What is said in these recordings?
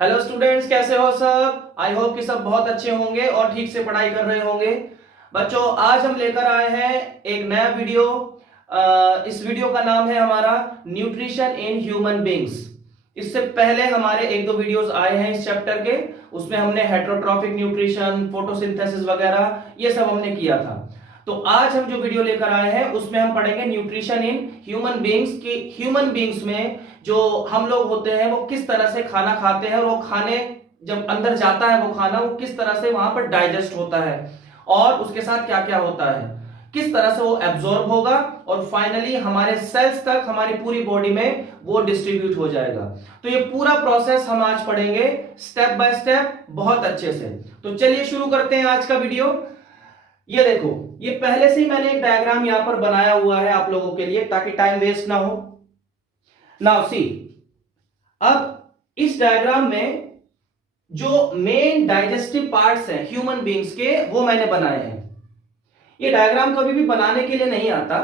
Hello students, कैसे हो सब। आई होप कि सब बहुत अच्छे होंगे और ठीक से पढ़ाई कर रहे होंगे। बच्चों, आज हम लेकर आए हैं एक नया वीडियो। इस वीडियो का नाम है हमारा न्यूट्रिशन इन ह्यूमन बींग्स। इससे पहले हमारे एक दो वीडियोस आए हैं इस चैप्टर के। उसमें हमने हेटरोट्रॉफिक न्यूट्रिशन, फोटोसिंथेसिस वगैरह ये सब हमने किया था। तो आज हम जो वीडियो लेकर आए हैं उसमें हम पढ़ेंगे न्यूट्रिशन इन ह्यूमन बींग्स की ह्यूमन बींग्स में जो हम लोग होते हैं वो किस तरह से खाना खाते हैं और वो खाने जब अंदर जाता है वो खाना वो किस तरह से वहां पर डाइजेस्ट होता है और उसके साथ क्या क्या होता है, किस तरह से वो एब्जॉर्ब होगा और फाइनली हमारे सेल्स तक हमारी पूरी बॉडी में वो डिस्ट्रीब्यूट हो जाएगा। तो ये पूरा प्रोसेस हम आज पढ़ेंगे स्टेप बाय स्टेप बहुत अच्छे से। तो चलिए शुरू करते हैं आज का वीडियो। ये देखो, ये पहले से ही मैंने एक डायग्राम यहां पर बनाया हुआ है आप लोगों के लिए ताकि टाइम वेस्ट ना हो। नाउ सी, अब इस डायग्राम में जो मेन डाइजेस्टिव पार्ट्स हैं ह्यूमन बींग्स के वो मैंने बनाए हैं। ये डायग्राम कभी भी बनाने के लिए नहीं आता,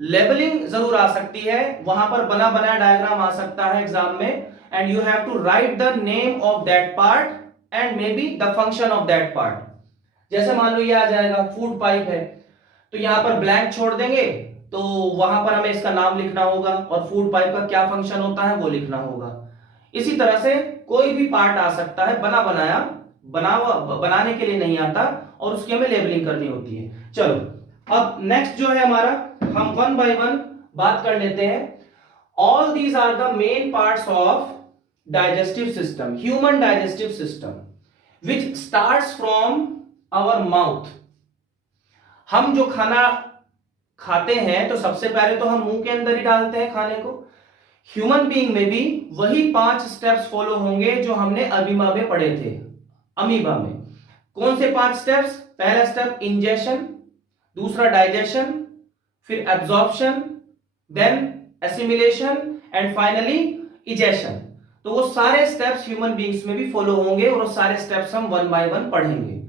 लेबलिंग जरूर आ सकती है, वहां पर बना बनाया डायग्राम आ सकता है एग्जाम में। And you have to write the name of that part and maybe the function of that part. जैसे मान लो ये आ जाएगा फूड पाइप है, तो यहां पर ब्लैंक छोड़ देंगे, तो वहां पर हमें इसका नाम लिखना होगा और फूड पाइप का क्या फंक्शन होता है वो लिखना होगा। इसी तरह से कोई भी पार्ट आ सकता है बना बनाया, बनाने के लिए नहीं आता और उसकी हमें लेबलिंग करनी होती है। चलो, अब नेक्स्ट जो है हमारा, हम वन बाय वन बात कर लेते हैं। All these are the main parts of digestive system, human digestive system, which starts from our mouth. हम जो खाना खाते हैं तो सबसे पहले तो हम मुंह के अंदर ही डालते हैं खाने को। ह्यूमन बीइंग में भी वही 5 स्टेप्स फॉलो होंगे जो हमने अमीबा में पढ़े थे। अमीबा में कौन से 5 स्टेप्स? पहला स्टेप इंजेशन, दूसरा डाइजेशन, फिर absorption, then assimilation and finally egestion. तो वो सारे स्टेप्स ह्यूमन बीइंग्स में भी फॉलो होंगे और वो सारे स्टेप्स हम वन बाय वन पढ़ेंगे।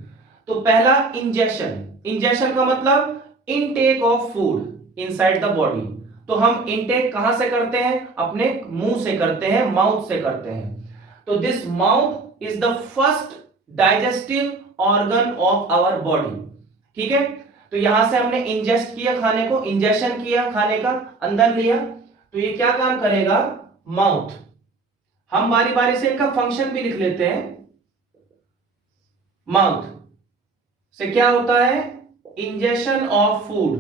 तो पहला इंजेशन। इंजेशन का मतलब intake of food inside the body. तो हम इनटेक कहां से करते हैं? अपने मुंह से करते हैं, माउथ से करते हैं। तो this mouth is the first digestive organ of our body. ठीक है, तो यहां से हमने इंजेस्ट किया खाने को, इंजेशन किया खाने का, अंदर लिया, तो ये क्या काम करेगा? माउथ। हम बारी बारी से इनका फंक्शन भी लिख लेते हैं। माउथ से क्या होता है? Ingestion of food.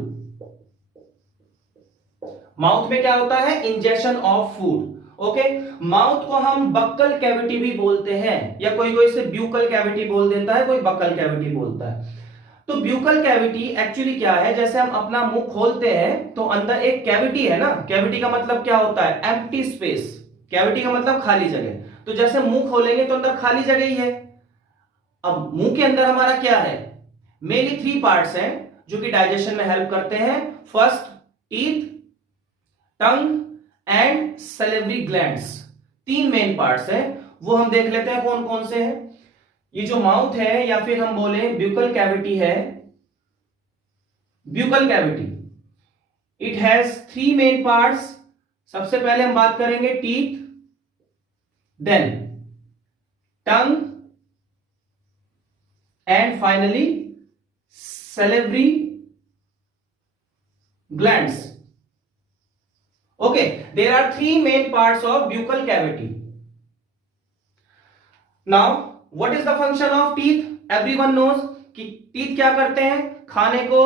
माउथ में क्या होता है? Ingestion of food. Okay, mouth को हम बक्कल कैविटी भी बोलते हैं, या कोई कोई इसे ब्यूकल कैविटी बोल देता है, कोई बक्कल कैविटी बोलता है। तो ब्यूकल कैविटी एक्चुअली क्या है? जैसे हम अपना मुंह खोलते हैं तो अंदर एक कैविटी है ना। कैविटी का मतलब क्या होता है? Empty space. कैविटी का मतलब खाली जगह। तो जैसे मुंह खोलेंगे तो अंदर खाली जगह ही है। अब मुंह के अंदर हमारा क्या है? मेनली 3 पार्ट्स हैं जो कि डाइजेशन में हेल्प करते हैं। First teeth, tongue and salivary glands. 3 main parts हैं, वो हम देख लेते हैं कौन कौन से हैं। ये जो माउथ है या फिर हम बोले ब्यूकल कैविटी है, buccal cavity, it has 3 main parts. सबसे पहले हम बात करेंगे teeth, then tongue and finally salivary glands. Okay, there are 3 main parts of buccal cavity. Now, what is the function of teeth? Everyone knows कि teeth क्या करते हैं? खाने को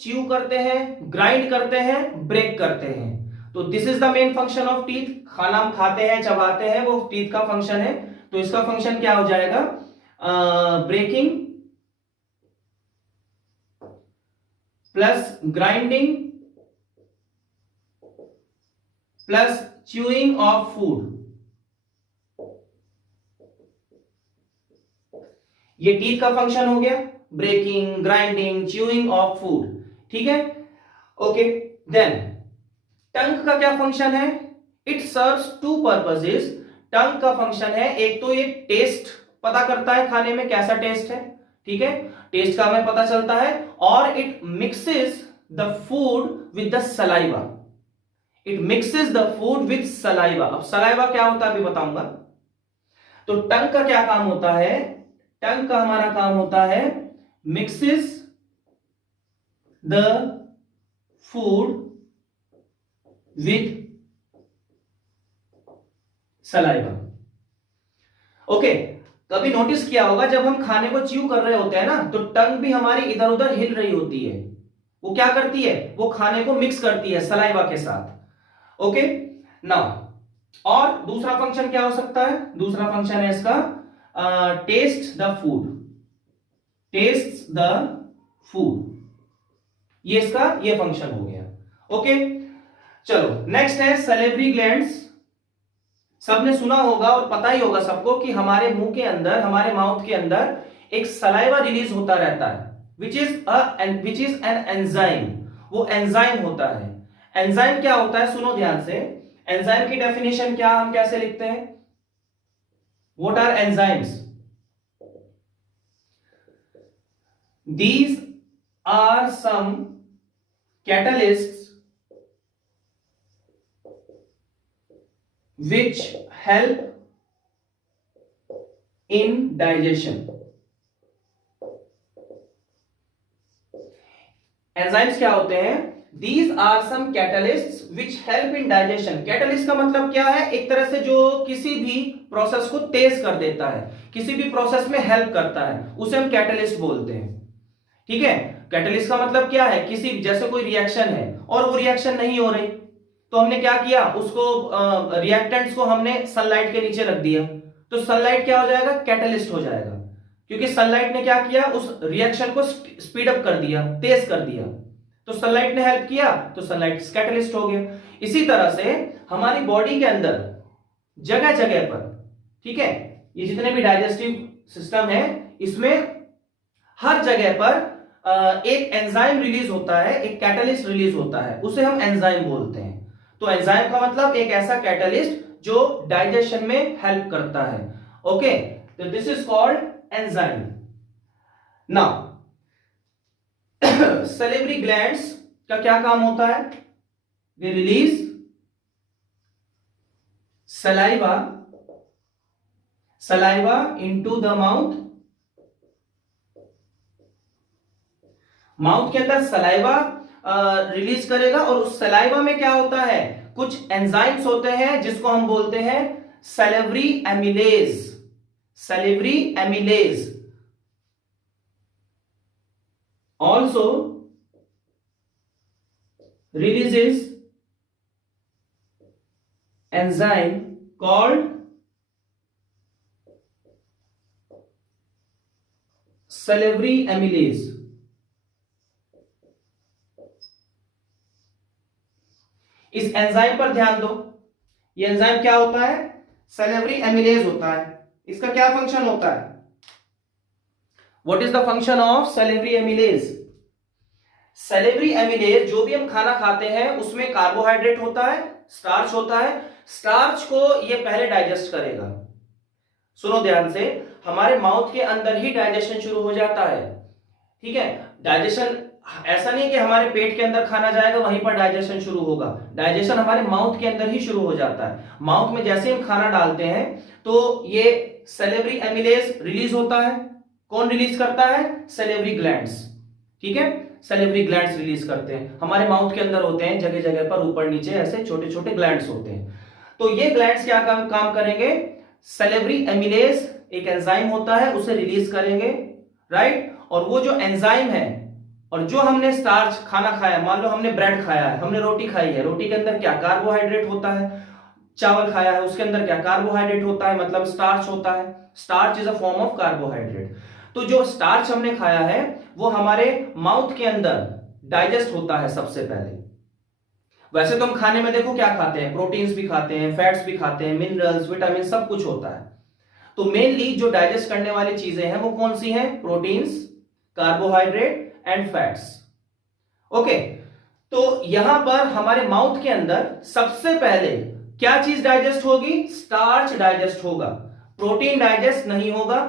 chew करते हैं, grind करते हैं, break करते हैं। तो this is the main function of teeth. खाना हम खाते हैं, चबाते हैं, वो teeth का function है। तो इसका function क्या हो जाएगा? breaking plus grinding plus chewing of food. ये टीथ का फंक्शन हो गया, breaking, grinding, chewing of food. ठीक है, ओके। देन टंग का क्या फंक्शन है? It serves 2 purposes. टंग का फंक्शन है, एक तो ये टेस्ट पता करता है खाने में कैसा टेस्ट है, ठीक है, टेस्ट का हमें पता चलता है, और it mixes the food with the saliva. It mixes the food with saliva. अब सलाइवा क्या होता है अभी बताऊंगा। तो टंग का क्या काम होता है? टंग का हमारा काम होता है mixes the food with saliva. Okay, कभी नोटिस किया होगा जब हम खाने को च्यू कर रहे होते हैं ना, तो टंग भी हमारी इधर उधर हिल रही होती है। वो क्या करती है? वो खाने को मिक्स करती है सलाइवा के साथ। ओके, नाउ और दूसरा फंक्शन क्या हो सकता है? दूसरा फंक्शन है इसका taste the food, taste the food, ये इसका ये फंक्शन हो गया। ओके, चलो नेक्स्ट है सलेवरी ग्लैंड्स। सबने सुना होगा और पता ही होगा सबको कि हमारे मुंह के अंदर, हमारे माउथ के अंदर एक सलाइवा रिलीज होता रहता है, विच इज एन एंजाइम। वो एंजाइम होता है। एंजाइम क्या होता है? सुनो ध्यान से। एंजाइम की डेफिनेशन क्या, हम कैसे लिखते हैं? What are enzymes? These are some catalysts which help in digestion. Enzymes क्या होते हैं? These are some catalysts which help in digestion. Catalyst का मतलब क्या है? एक तरह से जो किसी भी प्रोसेस को तेज कर देता है, किसी भी प्रोसेस में हेल्प करता है, उसे हम कैटलिस्ट बोलते हैं। ठीक है, कैटलिस्ट का मतलब क्या है? किसी जैसे कोई रिएक्शन है और वो रिएक्शन नहीं हो रही, तो हमने क्या किया? उसको रिएक्टेंट्स को हमने सनलाइट के नीचे रख दिया, तो सनलाइट क्या हो जाएगा? कैटलिस्ट हो जाएगा, क्योंकि सनलाइट ने क्या किया? उस रिएक्शन को स्पीड अप कर दिया, तेज कर दिया, तो सनलाइट ने हेल्प किया, तो सनलाइट कैटलिस्ट हो गया। इसी तरह से हमारी बॉडी के अंदर जगह जगह पर, ठीक है, ये जितने भी डाइजेस्टिव सिस्टम है, इसमें हर जगह पर एक एंजाइम रिलीज होता है, एक कैटलिस्ट रिलीज होता है, उसे हम एंजाइम बोलते हैं। तो एंजाइम का मतलब एक ऐसा कैटलिस्ट जो डाइजेशन में हेल्प करता है। ओके, तो this is called enzyme. Now salivary glands का क्या काम होता है? They release saliva into the mouth. Mouth के अंदर सलाइवा रिलीज करेगा, और उस सलाइवा में क्या होता है? कुछ एंजाइम्स होते हैं जिसको हम बोलते हैं salivary amylase. Salivary amylase also releases enzyme called salivary amylase। इस एंजाइम पर ध्यान दो। ये एंजाइम क्या होता है? सलेवरी एमिलेज होता है। इसका क्या फंक्शन होता है? What is the function of salivary amylase? Salivary amylase, जो भी हम खाना खाते हैं उसमें कार्बोहाइड्रेट होता है, स्टार्च होता है। स्टार्च को ये पहले डाइजेस्ट करेगा। सुनो ध्यान से, हमारे माउथ के अंदर ही डाइजेशन शुरू हो जाता है। ठीक है, डाइजेशन ऐसा नहीं कि हमारे पेट के अंदर खाना जाएगा वहीं पर डाइजेशन शुरू होगा। डाइजेशन हमारे माउथ के अंदर ही शुरू हो जाता है। माउथ में जैसे हम खाना डालते हैं तो ये सलेवरी एमिलेज रिलीज होता है। कौन रिलीज करता है? Salivary glands. ठीक है, सलेवरी ग्लैंड्स रिलीज करते हैं। हमारे माउथ के अंदर होते हैं, जगह जगह पर ऊपर नीचे ऐसे छोटे छोटे ग्लैंड्स होते हैं। तो ये ग्लैंड्स क्या काम करेंगे? सलेवरी एमिलेज एक एंजाइम होता है, उसे रिलीज करेंगे, राइट। और वो जो एंजाइम है, और जो हमने स्टार्च खाना खाया, मान लो हमने ब्रेड खाया है, हमने रोटी खाई है, रोटी के अंदर क्या कार्बोहाइड्रेट होता है। चावल खाया है, उसके अंदर क्या कार्बोहाइड्रेट होता है, मतलब स्टार्च होता है। Starch is a form of carbohydrate. तो जो स्टार्च हमने खाया है वो हमारे माउथ के अंदर डाइजेस्ट होता है सबसे पहले। वैसे तो हम खाने में देखो क्या खाते हैं, प्रोटीन्स भी खाते हैं, फैट्स भी खाते हैं, मिनरल्स, विटामिन, सब कुछ होता है। तो मेनली जो डाइजेस्ट करने वाली चीजें हैं वो कौन सी हैं? Proteins, carbohydrate and fats. Okay, तो यहां पर हमारे माउथ के अंदर सबसे पहले क्या चीज डाइजेस्ट होगी? स्टार्च डाइजेस्ट होगा। प्रोटीन डाइजेस्ट नहीं होगा,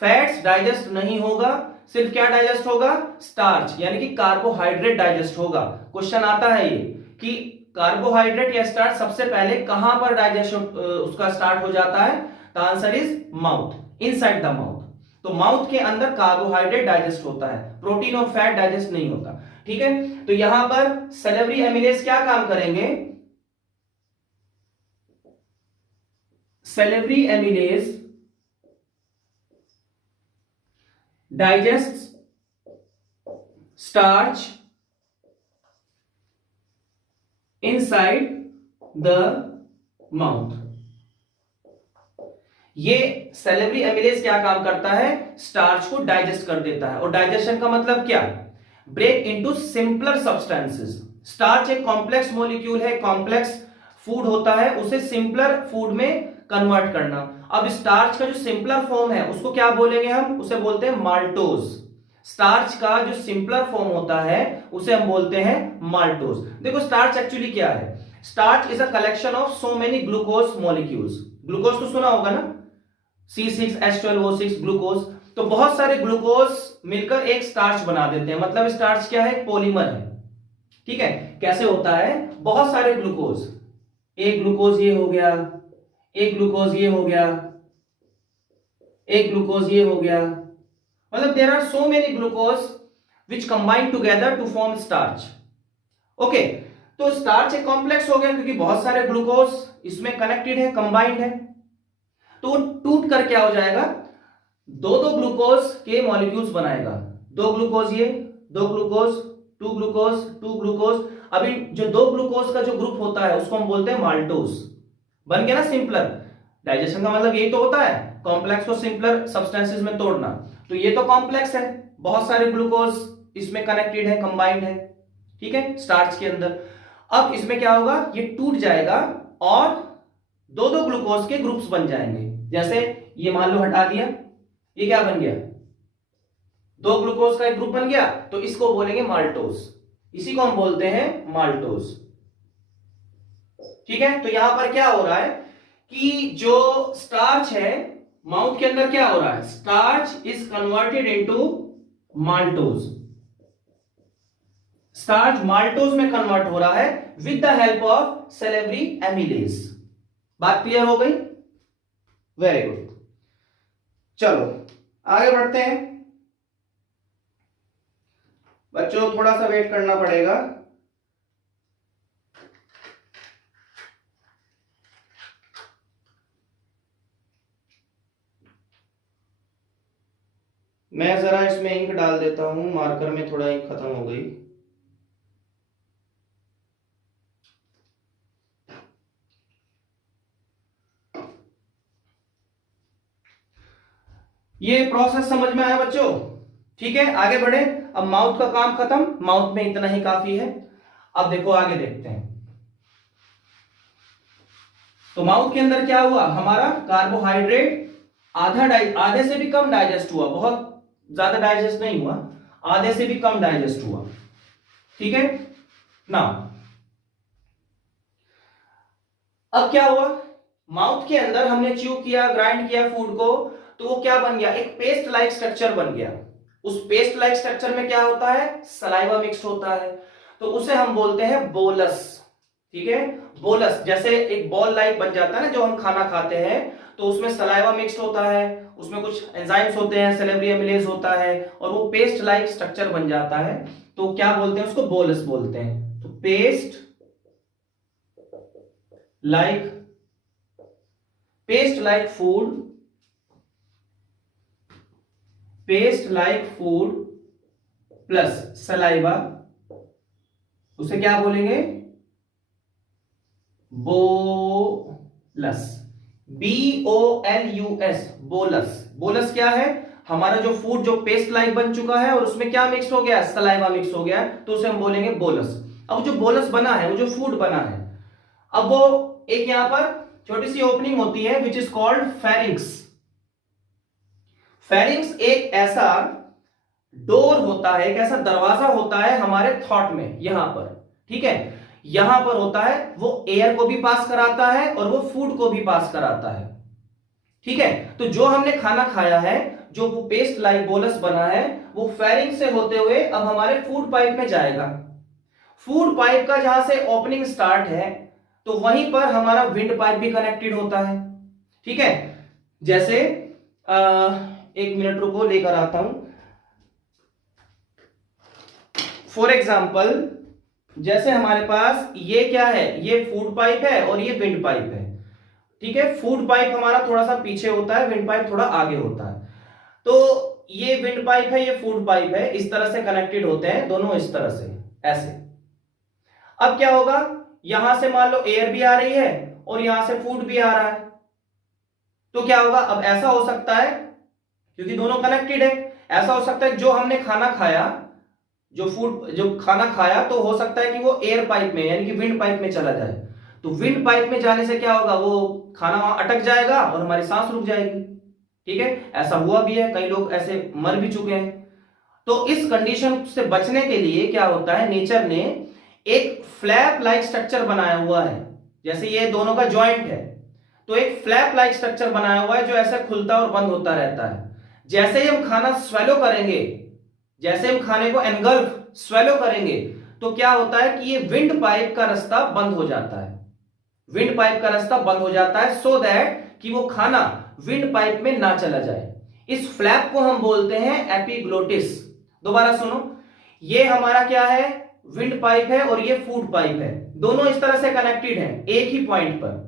फैट्स डाइजेस्ट नहीं होगा, सिर्फ क्या डाइजेस्ट होगा? स्टार्च, यानी कि कार्बोहाइड्रेट डाइजेस्ट होगा। क्वेश्चन आता है ये कि कार्बोहाइड्रेट या स्टार्च सबसे पहले कहां पर डाइजेशन उसका स्टार्ट हो जाता है, का answer is mouth, inside the mouth. तो माउथ के अंदर कार्बोहाइड्रेट डाइजेस्ट होता है, प्रोटीन और फैट डाइजेस्ट नहीं होता। ठीक है, तो यहां पर सेलेब्री एमिलेज क्या काम करेंगे? Salivary amylase digest starch inside the mouth. ये सेलेब्री एमिलेज क्या काम करता है? स्टार्च को डाइजेस्ट कर देता है। और डाइजेशन का मतलब क्या? Break into simpler substances. Starch एक कॉम्प्लेक्स मॉलिक्यूल है, कॉम्प्लेक्स फूड होता है, उसे सिंपलर फूड में कन्वर्ट करना। अब स्टार्च का जो सिंपलर फॉर्म है उसको क्या बोलेंगे हम? उसे बोलते हैं माल्टोज। स्टार्च का जो सिंपलर फॉर्म होता है उसे हम बोलते हैं माल्टोज। देखो स्टार्च एक्चुअली क्या है? Starch is a collection of so many glucose molecules. Glucose तो सुना होगा ना, C6H12O6 ग्लूकोज। तो बहुत सारे ग्लूकोज मिलकर एक स्टार्च बना देते हैं। मतलब स्टार्च क्या है? पॉलीमर है। ठीक है, कैसे होता है? बहुत सारे ग्लूकोज, एक ग्लूकोज ये हो गया, एक ग्लूकोज ये हो गया, एक ग्लूकोज ये हो गया, मतलब there are so many glucose which combine together to form starch. Okay, तो स्टार्च एक कॉम्प्लेक्स हो गया क्योंकि बहुत सारे ग्लूकोज इसमें कनेक्टेड है, कंबाइंड है। तो टूट कर क्या हो जाएगा? दो दो ग्लूकोज के मॉलिक्यूल्स बनाएगा। दो ग्लूकोज ये, दो glucose, two glucose, two glucose. अभी जो दो ग्लूकोज का जो ग्रुप होता है उसको हम बोलते हैं माल्टोज। बन गया ना सिंपलर। डाइजेशन का मतलब यही तो होता है, कॉम्प्लेक्स को सिंपलर सब्सटेंसेस में तोड़ना। तो ये तो कॉम्प्लेक्स है, बहुत सारे ग्लूकोज इसमें कनेक्टेड है, कंबाइंड है। ठीक है, स्टार्च के अंदर। अब इसमें क्या होगा? ये टूट जाएगा और दो दो ग्लूकोज के ग्रुप्स बन जाएंगे। जैसे ये मान लो हटा दिया, ये क्या बन गया? दो ग्लूकोज का एक ग्रुप बन गया, तो इसको बोलेंगे माल्टोज। इसी को हम बोलते हैं माल्टोज। ठीक है, तो यहां पर क्या हो रहा है कि जो स्टार्च है माउथ के अंदर क्या हो रहा है? Starch is converted into maltose. Starch maltose में कन्वर्ट हो रहा है with the help of salivary amylase. बात क्लियर हो गई? Very good. चलो आगे बढ़ते हैं बच्चों, थोड़ा सा वेट करना पड़ेगा। मैं जरा इसमें इंक डाल देता हूं, मार्कर में थोड़ा इंक खत्म हो गई। ये प्रोसेस समझ में आया बच्चों? ठीक है, आगे बढ़े। अब माउथ का काम खत्म, माउथ में इतना ही काफी है। अब देखो आगे देखते हैं। तो माउथ के अंदर क्या हुआ? हमारा कार्बोहाइड्रेट आधे से भी कम डाइजेस्ट हुआ, बहुत ज्यादा डाइजेस्ट नहीं हुआ, आधे से भी कम डाइजेस्ट हुआ। ठीक है ना। अब क्या हुआ? माउथ के अंदर हमने च्यू किया, ग्राइंड किया फूड को, तो वो क्या बन गया? एक पेस्ट लाइक स्ट्रक्चर बन गया। उस पेस्ट लाइक स्ट्रक्चर में क्या होता है? सलाइवा मिक्स्ड होता है, तो उसे हम बोलते हैं बोलस। ठीक है, बोलस। जैसे एक बॉल लाइक बन जाता है ना जो हम खाना खाते हैं, तो उसमें सलाइवा मिक्स्ड होता है, उसमें कुछ एंजाइम्स होते हैं, सेलेब्री एमिलेज होता है, और वो पेस्ट लाइक स्ट्रक्चर बन जाता है। तो क्या बोलते हैं उसको? बोलस बोलते हैं। तो paste like food, paste like food plus saliva, उसे क्या बोलेंगे? बोलस। BOLUS, bolus. बोलस क्या है? हमारा जो फूड जो पेस्ट लाइक बन चुका है और उसमें क्या मिक्स हो गया? सलाइवा मिक्स हो गया, तो उसे हम बोलेंगे बोलस। अब जो बोलस बना है, वो जो फूड बना है, अब वो एक यहां पर छोटी सी ओपनिंग होती है which is called pharynx. Pharynx एक ऐसा डोर होता है, एक ऐसा दरवाजा होता है हमारे थॉट में, यहां पर। ठीक है, यहां पर होता है, वो एयर को भी पास कराता है और वो फूड को भी पास कराता है। ठीक है, तो जो हमने खाना खाया है, जो वो पेस्ट लाइक बोलस बना है, वो फेरिंक्स से होते हुए अब हमारे फूड पाइप में जाएगा। फूड पाइप का जहां से ओपनिंग स्टार्ट है, तो वहीं पर हमारा विंड पाइप भी कनेक्टेड होता है। ठीक है, जैसे एक मिनट रुको, लेकर आता हूं। फॉर एग्जाम्पल, जैसे हमारे पास ये क्या है, ये फूड पाइप है और ये विंड पाइप है। ठीक है, फूड पाइप हमारा थोड़ा सा पीछे होता है, विंड पाइप थोड़ा आगे होता है। तो ये विंड पाइप है, ये फूड पाइप है, इस तरह से कनेक्टेड होते हैं दोनों, इस तरह से, ऐसे। अब क्या होगा, यहां से मान लो एयर भी आ रही है और यहां से फूड भी आ रहा है, तो क्या होगा, अब ऐसा हो सकता है, क्योंकि दोनों कनेक्टेड है, ऐसा हो सकता है जो हमने खाना खाया, जो खाना खाया, तो हो सकता है कि वो एयर पाइप में यानी कि विंड पाइप में चला जाए। तो विंड पाइप में जाने से क्या होगा, वो खाना वहां अटक जाएगा और हमारी सांस रुक जाएगी। ठीक है, ऐसा हुआ भी है, कई लोग ऐसे मर भी चुके हैं। तो इस कंडीशन से बचने के लिए क्या होता है, नेचर ने एक फ्लैप लाइक स्ट्रक्चर बनाया हुआ है। जैसे ये दोनों का ज्वाइंट है, तो एक फ्लैप लाइक स्ट्रक्चर बनाया हुआ है जो ऐसे खुलता और बंद होता रहता है। जैसे ही हम खाना स्वेलो करेंगे, जैसे हम खाने को एनगल्फ स्वेलो करेंगे, तो क्या होता है कि ये विंड पाइप का रास्ता बंद हो जाता है, विंड पाइप का रास्ता बंद हो जाता है, सो दैट कि वो खाना विंड पाइप में ना चला जाए। इस फ्लैप को हम बोलते हैं एपिग्लोटिस। दोबारा सुनो, ये हमारा क्या है, विंड पाइप है और ये फूड पाइप है, दोनों इस तरह से कनेक्टेड हैं एक ही पॉइंट पर।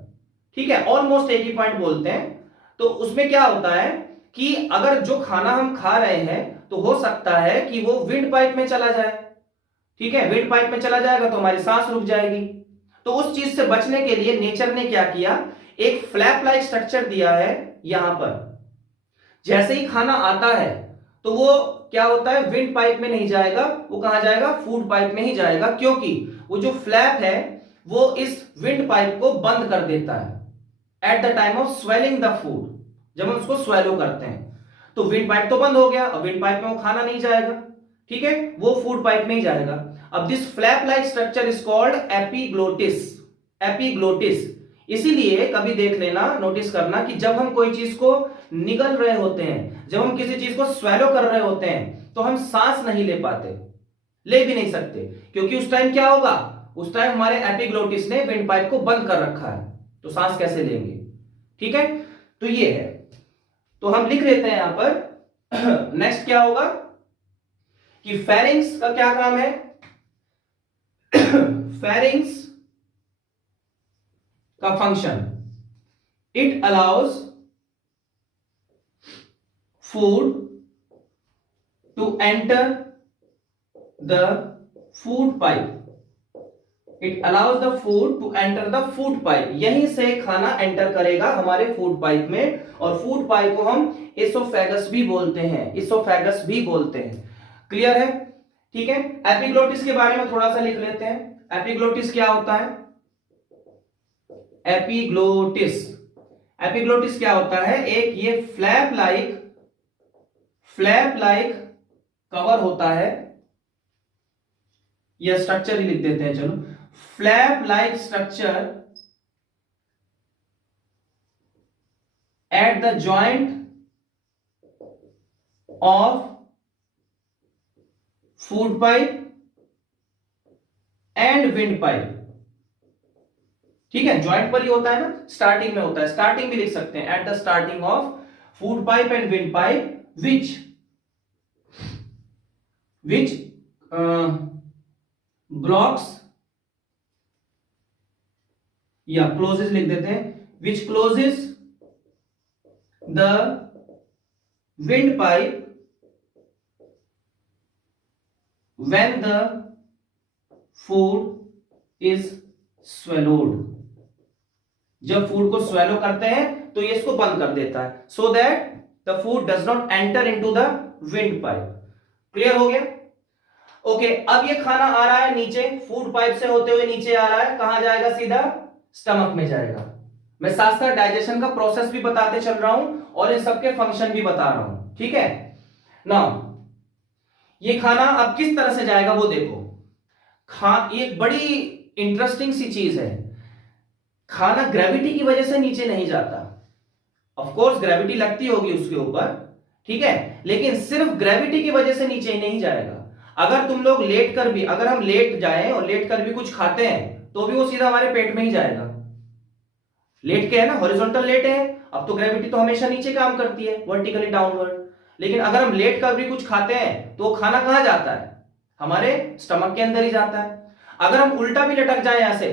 ठीक है, ऑलमोस्ट एक ही पॉइंट बोलते हैं। तो उसमें क्या होता है कि अगर जो खाना हम खा रहे हैं, तो हो सकता है कि वो विंड पाइप में चला जाए। ठीक है, विंड पाइप में चला जाएगा तो हमारी सांस रुक जाएगी। तो उस चीज से बचने के लिए नेचर ने क्या किया, एक फ्लैप लाइक स्ट्रक्चर दिया है यहां पर। जैसे ही खाना आता है तो वो क्या होता है, विंड पाइप में नहीं जाएगा, वो कहां जाएगा, फूड पाइप में ही जाएगा, क्योंकि वो जो फ्लैप है वो इस विंड पाइप को बंद कर देता है at the time of swelling the food. जब हम उसको स्वेलो करते हैं तो विंड पाइप तो बंद हो गया, अब विंड पाइप में वो खाना नहीं जाएगा। ठीक है, वो फूड पाइप में ही जाएगा। अब this flap like structure is called epiglottis. Epiglottis, इसीलिए कभी देख लेना, नोटिस करना कि जब हम कोई चीज को निगल रहे होते हैं, जब हम किसी चीज को स्वेलो कर रहे होते हैं, तो हम सांस नहीं ले पाते, ले भी नहीं सकते, क्योंकि उस टाइम क्या होगा, उस टाइम हमारे एपिग्लोटिस ने विंड पाइप को बंद कर रखा है, तो सांस कैसे लेंगे। ठीक है, तो ये है, तो हम लिख लेते हैं यहां पर। नेक्स्ट क्या होगा कि फेरिंग्स का क्या काम है। फेरिंग्स का function, it allows food to enter the food pipe. It allows the food to enter the food pipe, यहीं से खाना एंटर करेगा हमारे फूड पाइप में, और फूड पाइप को हम इसोफेगस भी बोलते हैं, इसोफेगस भी बोलते हैं। क्लियर है। ठीक है, एपिग्लोटिस के बारे में थोड़ा सा लिख लेते हैं। एपिग्लोटिस क्या होता है, एपिग्लोटिस, एपिग्लोटिस क्या होता है, एक ये फ्लैप लाइक कवर होता है, या स्ट्रक्चर ही लिख देते हैं, चलो, flap like structure at the joint of food pipe and wind pipe. ठीक है, जॉइंट पर ही होता है ना, स्टार्टिंग में होता है, स्टार्टिंग भी लिख सकते हैं, at the starting of food pipe and wind pipe which blocks या closes लिख देते हैं, which closes the wind pipe when the food is swallowed। जब फूड को स्वेलो करते हैं तो ये इसको बंद कर देता है, so that the food does not enter into the wind pipe। Clear हो गया। ओके, अब ये खाना आ रहा है नीचे, फूड पाइप से होते हुए नीचे आ रहा है, कहां जाएगा, सीधा स्टमक में जाएगा। मैं साथ साथ डाइजेशन का प्रोसेस भी बताते चल रहा हूं और इन सबके फंक्शन भी बता रहा हूं। ठीक है, नाउ ये खाना अब किस तरह से जाएगा वो देखो। ये बड़ी इंटरेस्टिंग सी चीज है, खाना ग्रेविटी की वजह से नीचे नहीं जाता। ऑफ कोर्स ग्रेविटी लगती होगी उसके ऊपर, ठीक है, लेकिन सिर्फ ग्रेविटी की वजह से नीचे ही नहीं जाएगा। अगर तुम लोग लेट कर भी, अगर हम लेट जाएं और लेट कर भी कुछ खाते हैं तो भी वो सीधा हमारे पेट में ही जाएगा। लेट के है ना, हॉरिजॉन्टल लेट है। अब तो ग्रेविटी तो हमेशा नीचे काम करती है, वर्टिकली डाउनवर्ड। लेकिन अगर हम लेट कर भी कुछ खाते हैं तो खाना कहां जाता है, हमारे स्टमक के अंदर ही जाता है। अगर हम उल्टा भी लटक जाए ऐसे,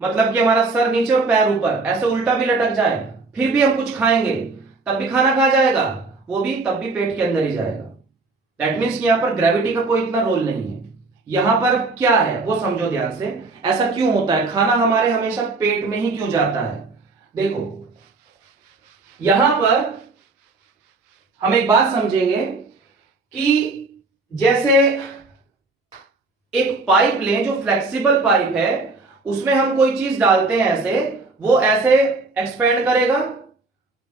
मतलब कि हमारा सर नीचे और पैर ऊपर, ऐसे उल्टा भी लटक जाए, फिर भी हम कुछ खाएंगे, तब भी खाना कहां जाएगा, वो भी तब भी पेट के अंदर ही जाएगा। दैट मीन्स यहां पर ग्रेविटी का कोई इतना रोल नहीं है। यहां पर क्या है वो समझो ध्यान से, ऐसा क्यों होता है, खाना हमारे हमेशा पेट में ही क्यों जाता है। देखो यहां पर हम एक बात समझेंगे कि जैसे एक पाइप लें जो फ्लेक्सिबल पाइप है, उसमें हम कोई चीज डालते हैं ऐसे, वो ऐसे एक्सपेंड करेगा,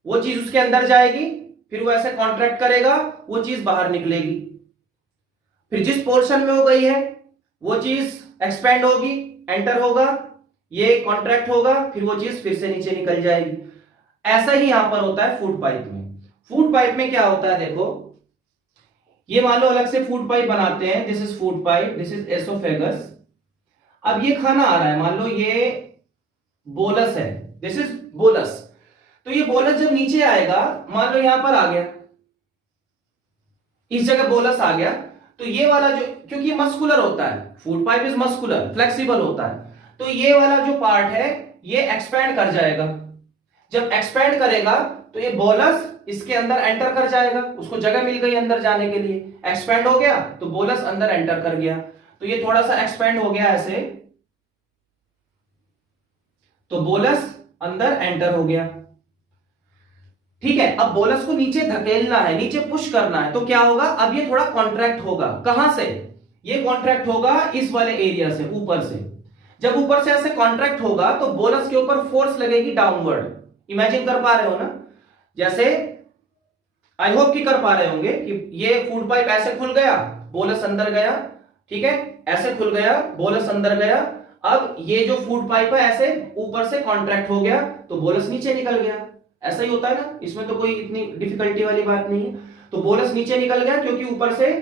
वो चीज उसके अंदर जाएगी, फिर वो ऐसे कॉन्ट्रैक्ट करेगा, वो चीज बाहर निकलेगी, फिर जिस पोर्शन में हो गई है वो चीज एक्सपेंड होगी, एंटर होगा, ये कॉन्ट्रैक्ट होगा, फिर वो चीज फिर से नीचे निकल जाएगी। ऐसा ही यहां पर होता है फूड पाइप में। फूड पाइप में क्या होता है, देखो ये मान लो अलग से फूड पाइप बनाते हैं, this is food pipe, this is oesophagus. अब ये खाना आ रहा है, मान लो ये बोलस है, दिस इज बोलस। तो ये बोलस जब नीचे आएगा, मान लो यहां पर आ गया, इस जगह बोलस आ गया, तो ये वाला जो, क्योंकि ये मस्कुलर होता है, food pipe is muscular, flexible होता है, तो ये वाला जो पार्ट है ये एक्सपैंड कर जाएगा। जब एक्सपैंड करेगा तो ये बोलस इसके अंदर एंटर कर जाएगा, उसको जगह मिल गई अंदर जाने के लिए, एक्सपैंड हो गया तो बोलस अंदर एंटर कर गया, तो ये थोड़ा सा एक्सपैंड हो गया ऐसे, तो बोलस अंदर एंटर हो गया। ठीक है, अब बोलस को नीचे धकेलना है, नीचे पुश करना है, तो क्या होगा, अब ये थोड़ा कॉन्ट्रैक्ट होगा। कहां से, ये कॉन्ट्रैक्ट होगा इस वाले एरिया से, ऊपर से। जब ऊपर से ऐसे कॉन्ट्रैक्ट होगा तो बोलस के ऊपर फोर्स लगेगी डाउनवर्ड। इमेजिन कर पा रहे हो ना, जैसे आई होप कि कर पा रहे होंगे कि ये फूड पाइप ऐसे खुल गया, बोलस अंदर गया, ठीक है, ऐसे खुल गया, बोलस अंदर गया। अब ये जो फूड पाइप है ऐसे ऊपर से कॉन्ट्रैक्ट हो गया तो बोलस नीचे निकल गया। ऐसा ही होता है ना, इसमें तो कोई इतनी डिफिकल्टी वाली बात नहीं है। तो बोलस नीचे निकल गया क्योंकि ऊपर से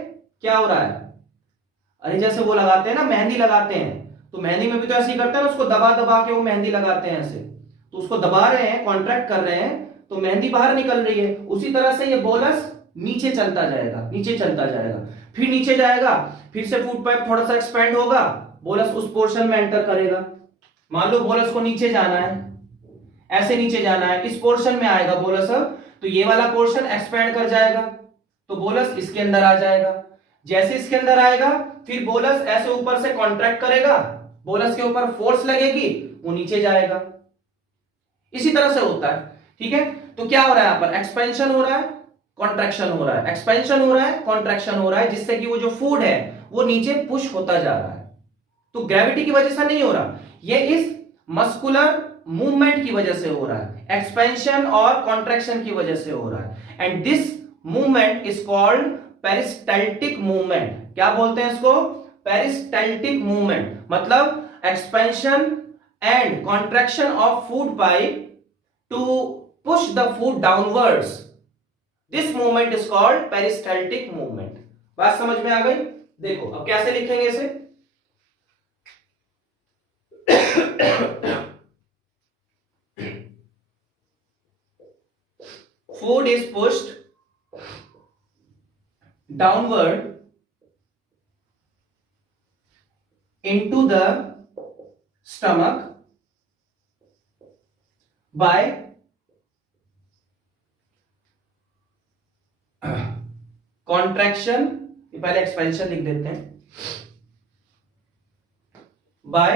क्या हो रहा है, अरे जैसे वो लगाते हैं ना, मेहंदी लगाते हैं, तो मेहंदी में भी तो ऐसे ही करते हैं, उसको दबा दबा के वो मेहंदी लगाते हैं ऐसे, तो उसको दबा रहे हैं, कॉन्ट्रैक्ट कर रहे हैं, तो मेहंदी बाहर निकल रही है। उसी तरह से ये बोलस नीचे चलता जाएगा, नीचे चलता जाएगा, फिर नीचे जाएगा, फिर से फूड पाइप थोड़ा सा एक्सपेंड होगा, बोलस उस पोर्शन में एंटर करेगा। मान लो बोलस को नीचे जाना है, ऐसे नीचे जाना है, इस पोर्शन में आएगा बोलस, अब तो ये वाला पोर्शन एक्सपेंड कर जाएगा, तो बोलस इसके अंदर आ जाएगा। जैसे इसके अंदर आएगा फिर बोलस ऐसे ऊपर से कॉन्ट्रैक्ट करेगा, बोलस के ऊपर फोर्स लगेगी, वो नीचे जाएगा। इसी तरह से होता है, ठीक है। तो क्या हो रहा है यहां पर, एक्सपेंशन हो रहा है, कॉन्ट्रैक्शन हो रहा है, एक्सपेंशन हो रहा है, कॉन्ट्रैक्शन हो रहा है, जिससे कि वो जो फूड है वो नीचे पुश होता जा रहा है। तो ग्रेविटी की वजह से नहीं हो रहा, ये इस मस्कुलर मूवमेंट की वजह से हो रहा है, एक्सपेंशन और कॉन्ट्रैक्शन की वजह से हो रहा है। And this movement is called peristaltic movement. क्या बोलते हैं इसको, पेरिस्टैल्टिक मूवमेंट, मतलब expansion and contraction of food pipe to push the food downwards. This movement is called peristaltic movement. बात समझ में आ गई। देखो अब कैसे लिखेंगे इसे, food is pushed downward into the stomach by contraction, पहले एक्सपेंशन लिख देते हैं, by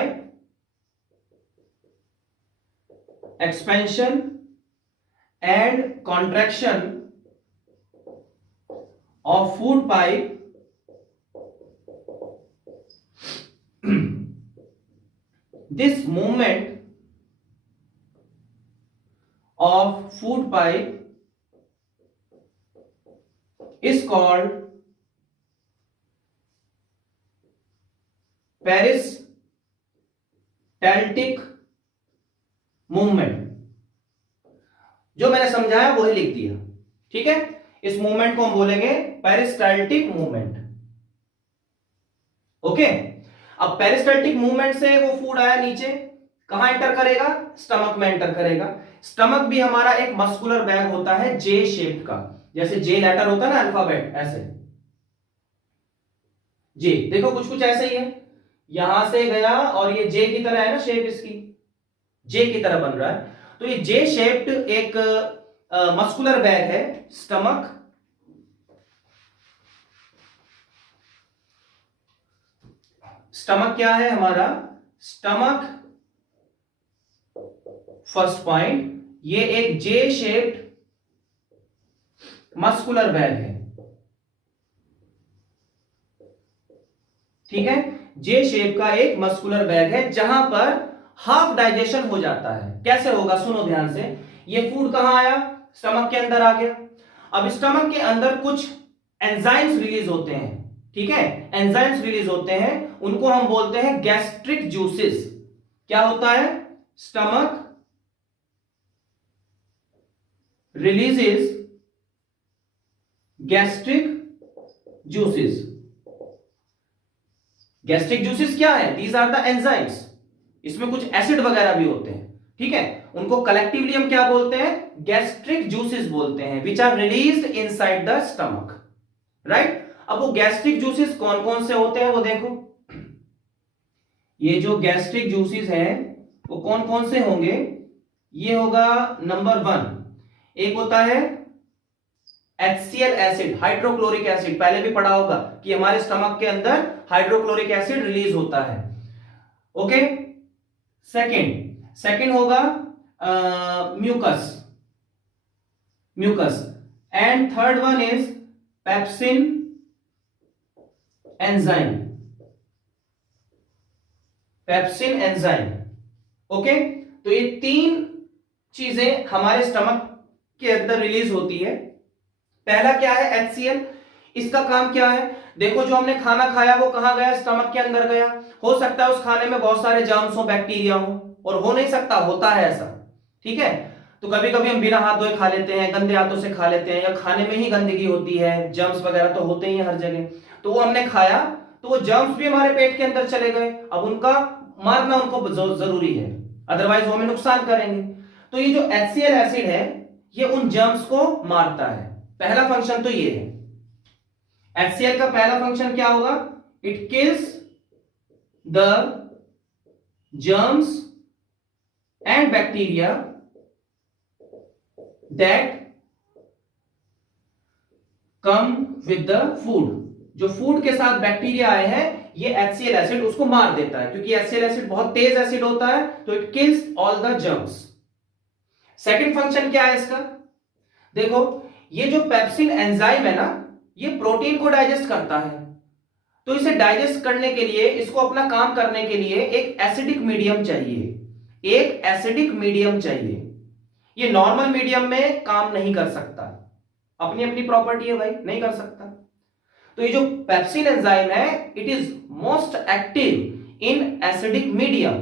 expansion and contraction of food pipe this movement of food pipe is called peristaltic movement. जो मैंने समझाया वही लिख दिया, ठीक है। इस मूवमेंट को हम बोलेंगे पेरिस्टैल्टिक मूवमेंट। ओके, अब पेरिस्टैल्टिक मूवमेंट से वो फूड आया नीचे, कहां एंटर करेगा? स्टमक में एंटर करेगा। स्टमक भी हमारा एक मस्कुलर बैग होता है जे शेप का, जैसे जे लेटर होता है ना अल्फाबेट, ऐसे जे, देखो कुछ कुछ ऐसे ही है, यहां से गया और ये जे की तरह है ना शेप, इसकी जे की तरह बन रहा है। तो ये जे शेप्ड एक मस्कुलर बैग है स्टमक। स्टमक क्या है हमारा? स्टमक, फर्स्ट पॉइंट, ये एक जे शेप्ड मस्कुलर बैग है, ठीक है। जे शेप का एक मस्कुलर बैग है जहां पर हाफ डाइजेशन हो जाता है। कैसे होगा? सुनो ध्यान से। ये फूड कहां आया? स्टमक के अंदर आ गया। अब स्टमक के अंदर कुछ एंजाइम्स रिलीज होते हैं, ठीक है। एंजाइम्स रिलीज होते हैं, उनको हम बोलते हैं गैस्ट्रिक जूसेस। क्या होता है? Stomach releases gastric juices. Gastric juices क्या है? These are the enzymes. इसमें कुछ एसिड वगैरह भी होते हैं, ठीक है। उनको कलेक्टिवली हम क्या बोलते हैं? गैस्ट्रिक जूसेस बोलते हैं, which are released inside the stomach, right. अब वो गैस्ट्रिक जूसेस कौन कौन से होते हैं वो देखो। ये जो गैस्ट्रिक जूसेस हैं वो कौन कौन से होंगे? ये होगा नंबर 1, एक होता है HCl एसिड, हाइड्रोक्लोरिक एसिड। पहले भी पढ़ा होगा कि हमारे स्टमक के अंदर हाइड्रोक्लोरिक एसिड रिलीज होता है, ओके। सेकंड होगा mucus, and third one is pepsin enzyme, okay. तो ये 3 चीजें हमारे स्टमक के अंदर रिलीज होती है। पहला क्या है? HCl। इसका काम क्या है? देखो जो हमने खाना खाया वो कहां गया? स्टमक के अंदर गया। हो सकता है उस खाने में बहुत सारे जर्म्स हो, बैक्टीरिया हो, और हो नहीं सकता, होता है ऐसा, ठीक है। तो कभी कभी हम बिना हाथ धोए खा लेते हैं, गंदे हाथों से खा लेते हैं, या खाने में ही गंदगी होती है, जर्म्स वगैरह तो होते ही हैं हर जगह। तो वो हमने खाया तो वो जर्म्स भी हमारे पेट के अंदर चले गए। अब उनका मारना उनको जरूरी है, अदरवाइज वो हमें नुकसान करेंगे। तो ये जो HCl एसिड है ये उन जर्म्स को मारता है। पहला फंक्शन तो ये है। HCl का पहला फंक्शन क्या होगा? It kills the germs and bacteria that come with the food. जो फूड के साथ बैक्टीरिया आए हैं ये HCl एसिड उसको मार देता है, क्योंकि HCl एसिड बहुत तेज एसिड होता है, तो it kills all the germs. Second function क्या है इसका? देखो ये जो पेप्सिन एंजाइम है ना, ये प्रोटीन को डाइजेस्ट करता है। तो इसे डाइजेस्ट करने के लिए, इसको अपना काम करने के लिए एक एसिडिक मीडियम चाहिए। ये नॉर्मल मीडियम में काम नहीं कर सकता, अपनी अपनी प्रॉपर्टी है भाई, नहीं कर सकता। तो ये जो पेप्सिन एंजाइम है it is most active in acidic medium.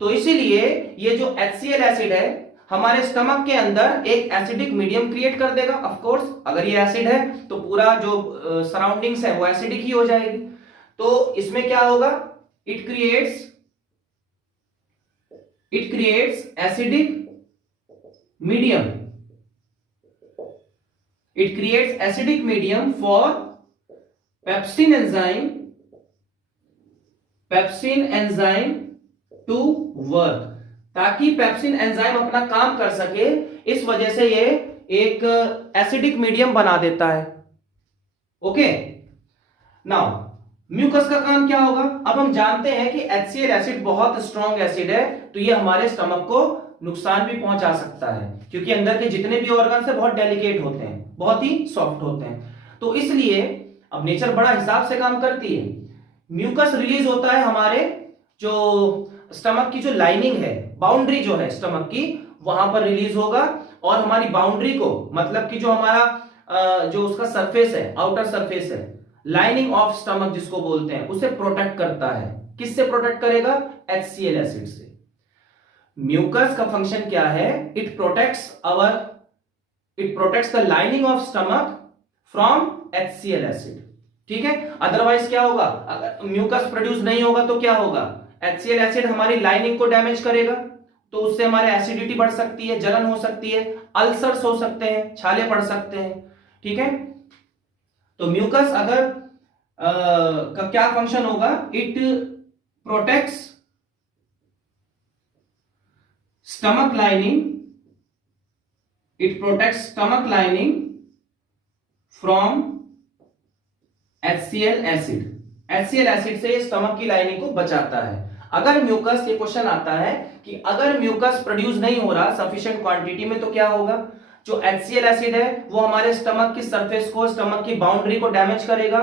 तो इसीलिए ये जो HCl एसिड है हमारे स्टमक के अंदर एक एसिडिक मीडियम क्रिएट कर देगा। ऑफ कोर्स अगर ये एसिड है तो पूरा जो सराउंडिंग्स है वो एसिडिक ही हो जाएगी। तो इसमें क्या होगा? It creates acidic medium for pepsin enzyme to work, ताकि पेप्सिन एंजाइम अपना काम कर सके। इस वजह से ये एक एसिडिक मीडियम बना देता है, ओके। नाउ म्यूकस का काम क्या होगा? अब हम जानते हैं कि HCl एसिड बहुत स्ट्रॉन्ग एसिड है, तो ये हमारे स्टमक को नुकसान भी पहुंचा सकता है, क्योंकि अंदर के जितने भी ऑर्गन्स है बहुत डेलिकेट होते हैं, बहुत ही सॉफ्ट होते हैं। तो इसलिए अब नेचर बड़ा हिसाब से काम करती है। म्यूकस रिलीज होता है हमारे जो स्टमक की जो लाइनिंग है, बाउंड्री जो है स्टमक की, वहां पर रिलीज होगा। और हमारी बाउंड्री को, मतलब कि जो हमारा जो उसका सरफेस है, आउटर सरफेस है, लाइनिंग ऑफ स्टमक जिसको बोलते हैं, उसे प्रोटेक्ट करता है। किससे प्रोटेक्ट करेगा? HCl एसिड से। म्यूकस का फंक्शन क्या है? It protects the lining of stomach from HCl acid, ठीक है। अदरवाइज क्या होगा? अगर म्यूकस प्रोड्यूस नहीं होगा तो क्या होगा? HCl एसिड हमारी लाइनिंग को डैमेज करेगा, तो उससे हमारे एसिडिटी बढ़ सकती है, जलन हो सकती है, अल्सर्स हो सकते हैं, छाले पड़ सकते हैं। ठीक है, तो म्यूकस अगर का क्या फंक्शन होगा, it protects stomach lining, it protects stomach lining from HCl acid. HCl acid से स्टमक की लाइनिंग को बचाता है। अगर म्यूकस, ये क्वेश्चन आता है कि अगर म्यूकस प्रोड्यूस नहीं हो रहा सफिशिएंट क्वांटिटी में तो क्या होगा, जो HCl एसिड है वो हमारे स्टमक की सरफेस को, स्टमक की बाउंड्री को डैमेज करेगा।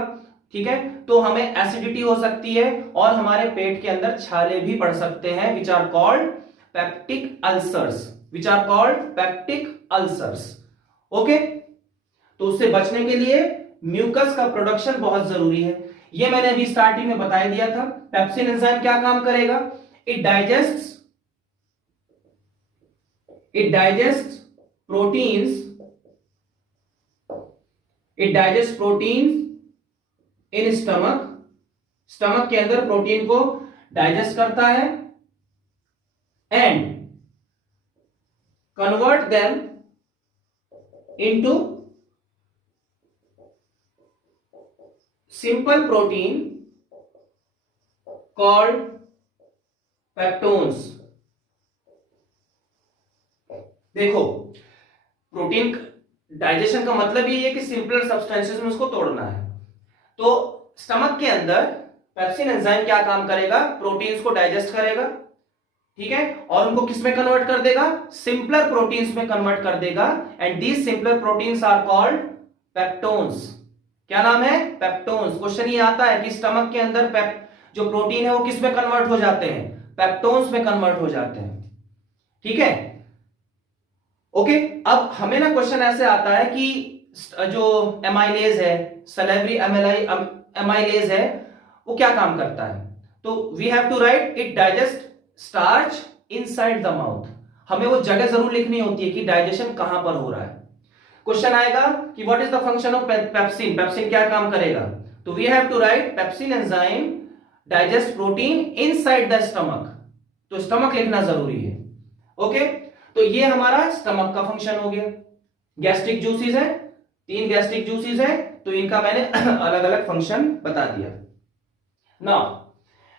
ठीक है, तो हमें एसिडिटी हो सकती है और हमारे पेट के अंदर छाले भी पड़ सकते हैं, which are called peptic ulcers, which are called peptic ulcers. Okay, तो उससे बचने के लिए म्यूकस का प्रोडक्शन बहुत जरूरी है। ये मैंने अभी स्टार्टिंग में बता दिया था। पेप्सिन एंजाइम क्या काम करेगा, it digest proteins, it digest proteins in stomach, stomach के अंदर प्रोटीन को डाइजेस्ट करता है and convert them into simple protein called peptones. देखो, प्रोटीन डाइजेशन का मतलब ये है कि सिंपलर सब्सटेंसेस में उसको तोड़ना है। तो स्टमक के अंदर पेप्सिन एंजाइम क्या काम करेगा, प्रोटीन्स को डाइजेस्ट करेगा, ठीक है, और उनको किस में कन्वर्ट कर देगा, सिंपलर प्रोटीन्स में कन्वर्ट कर देगा। And these simpler proteins are called peptones. क्या नाम है, पेप्टोन्स। क्वेश्चन ये आता है कि स्टमक के अंदर जो प्रोटीन है वो किस में कन्वर्ट हो जाते हैं, पेप्टोन्स में कन्वर्ट हो जाते हैं। ठीक है, ओके। अब हमें ना क्वेश्चन ऐसे आता है कि जो एमाइलेज है, सलेवरी एमाइलेज है, वो क्या काम करता है, तो we have to write it digest starch inside the mouth. हमें वो जगह जरूर लिखनी होती है कि डाइजेशन कहां पर हो रहा है। क्वेश्चन आएगा कि what is the function of pepsin, pepsin क्या काम करेगा, तो we have to write pepsin enzyme digest protein inside the stomach, तो स्टमक लिखना जरूरी है। ओके, तो ये हमारा स्टमक का फंक्शन हो गया। गैस्ट्रिक जूसेस है, 3 गैस्ट्रिक जूसेस है, तो इनका मैंने अलग अलग फंक्शन बता दिया। नाउ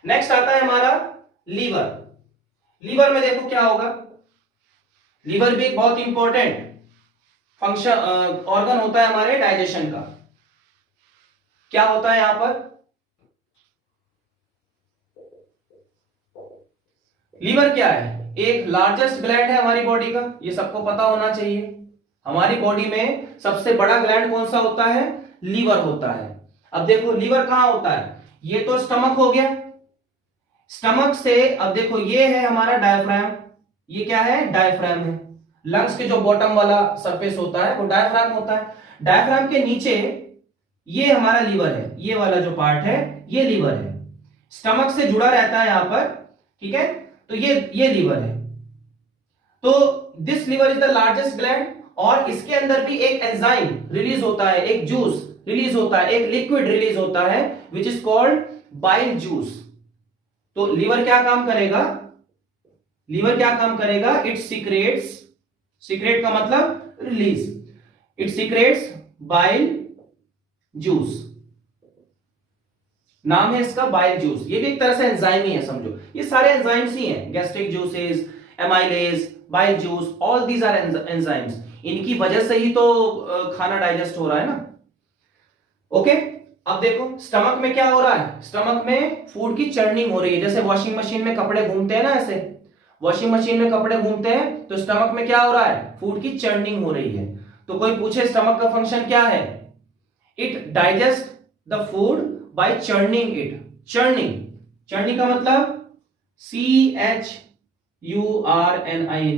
नेक्स्ट आता है हमारा लीवर। लीवर में देखो क्या होगा, लीवर भी एक बहुत इंपॉर्टेंट फंक्शन ऑर्गन होता है हमारे डाइजेशन का। क्या होता है यहां पर, लीवर क्या है, एक लार्जेस्ट ग्लैंड है हमारी बॉडी का, ये सबको पता होना चाहिए। हमारी बॉडी में सबसे बड़ा ग्लैंड कौन सा होता है, लीवर होता है। अब देखो लीवर कहां होता है, ये तो स्टमक हो गया, स्टमक से अब देखो ये है हमारा डायफ्राम, ये क्या है, डायफ्राम है। लंग्स के जो बॉटम वाला सरफेस होता है वो डायफ्राम होता है। डायफ्राम के नीचे ये हमारा लीवर है, ये वाला जो पार्ट है ये लीवर है, स्टमक से जुड़ा रहता है यहां पर। ठीक है, तो ये लीवर है। तो this liver is the largest gland, और इसके अंदर भी एक एंजाइम रिलीज होता है, एक जूस रिलीज होता है, एक लिक्विड रिलीज होता है which is called bile juice. तो लीवर क्या काम करेगा, लीवर क्या काम करेगा, इट सीक्रेट्स, सीक्रेट का मतलब release, it secrets bile juice, नाम है इसका बाइल जूस। ये भी एक तरह से एंजाइम ही है, समझो ये सारे एंजाइम्स ही हैं, gastric juices, amylase, bile juice, all these are enzymes. इनकी वजह से ही तो खाना डाइजेस्ट हो रहा है ना। ओके, अब देखो स्टमक में क्या हो रहा है, स्टमक में फूड की चर्निंग हो रही है, जैसे वॉशिंग मशीन में कपड़े घूमते हैं ना, ऐसे वॉशिंग मशीन में कपड़े घूमते हैं, तो स्टमक में क्या हो रहा है, फूड की चर्निंग हो रही है। तो कोई पूछे स्टमक का फंक्शन क्या है, it digest the food by churning it. Churning, churning का मतलब CHURNING,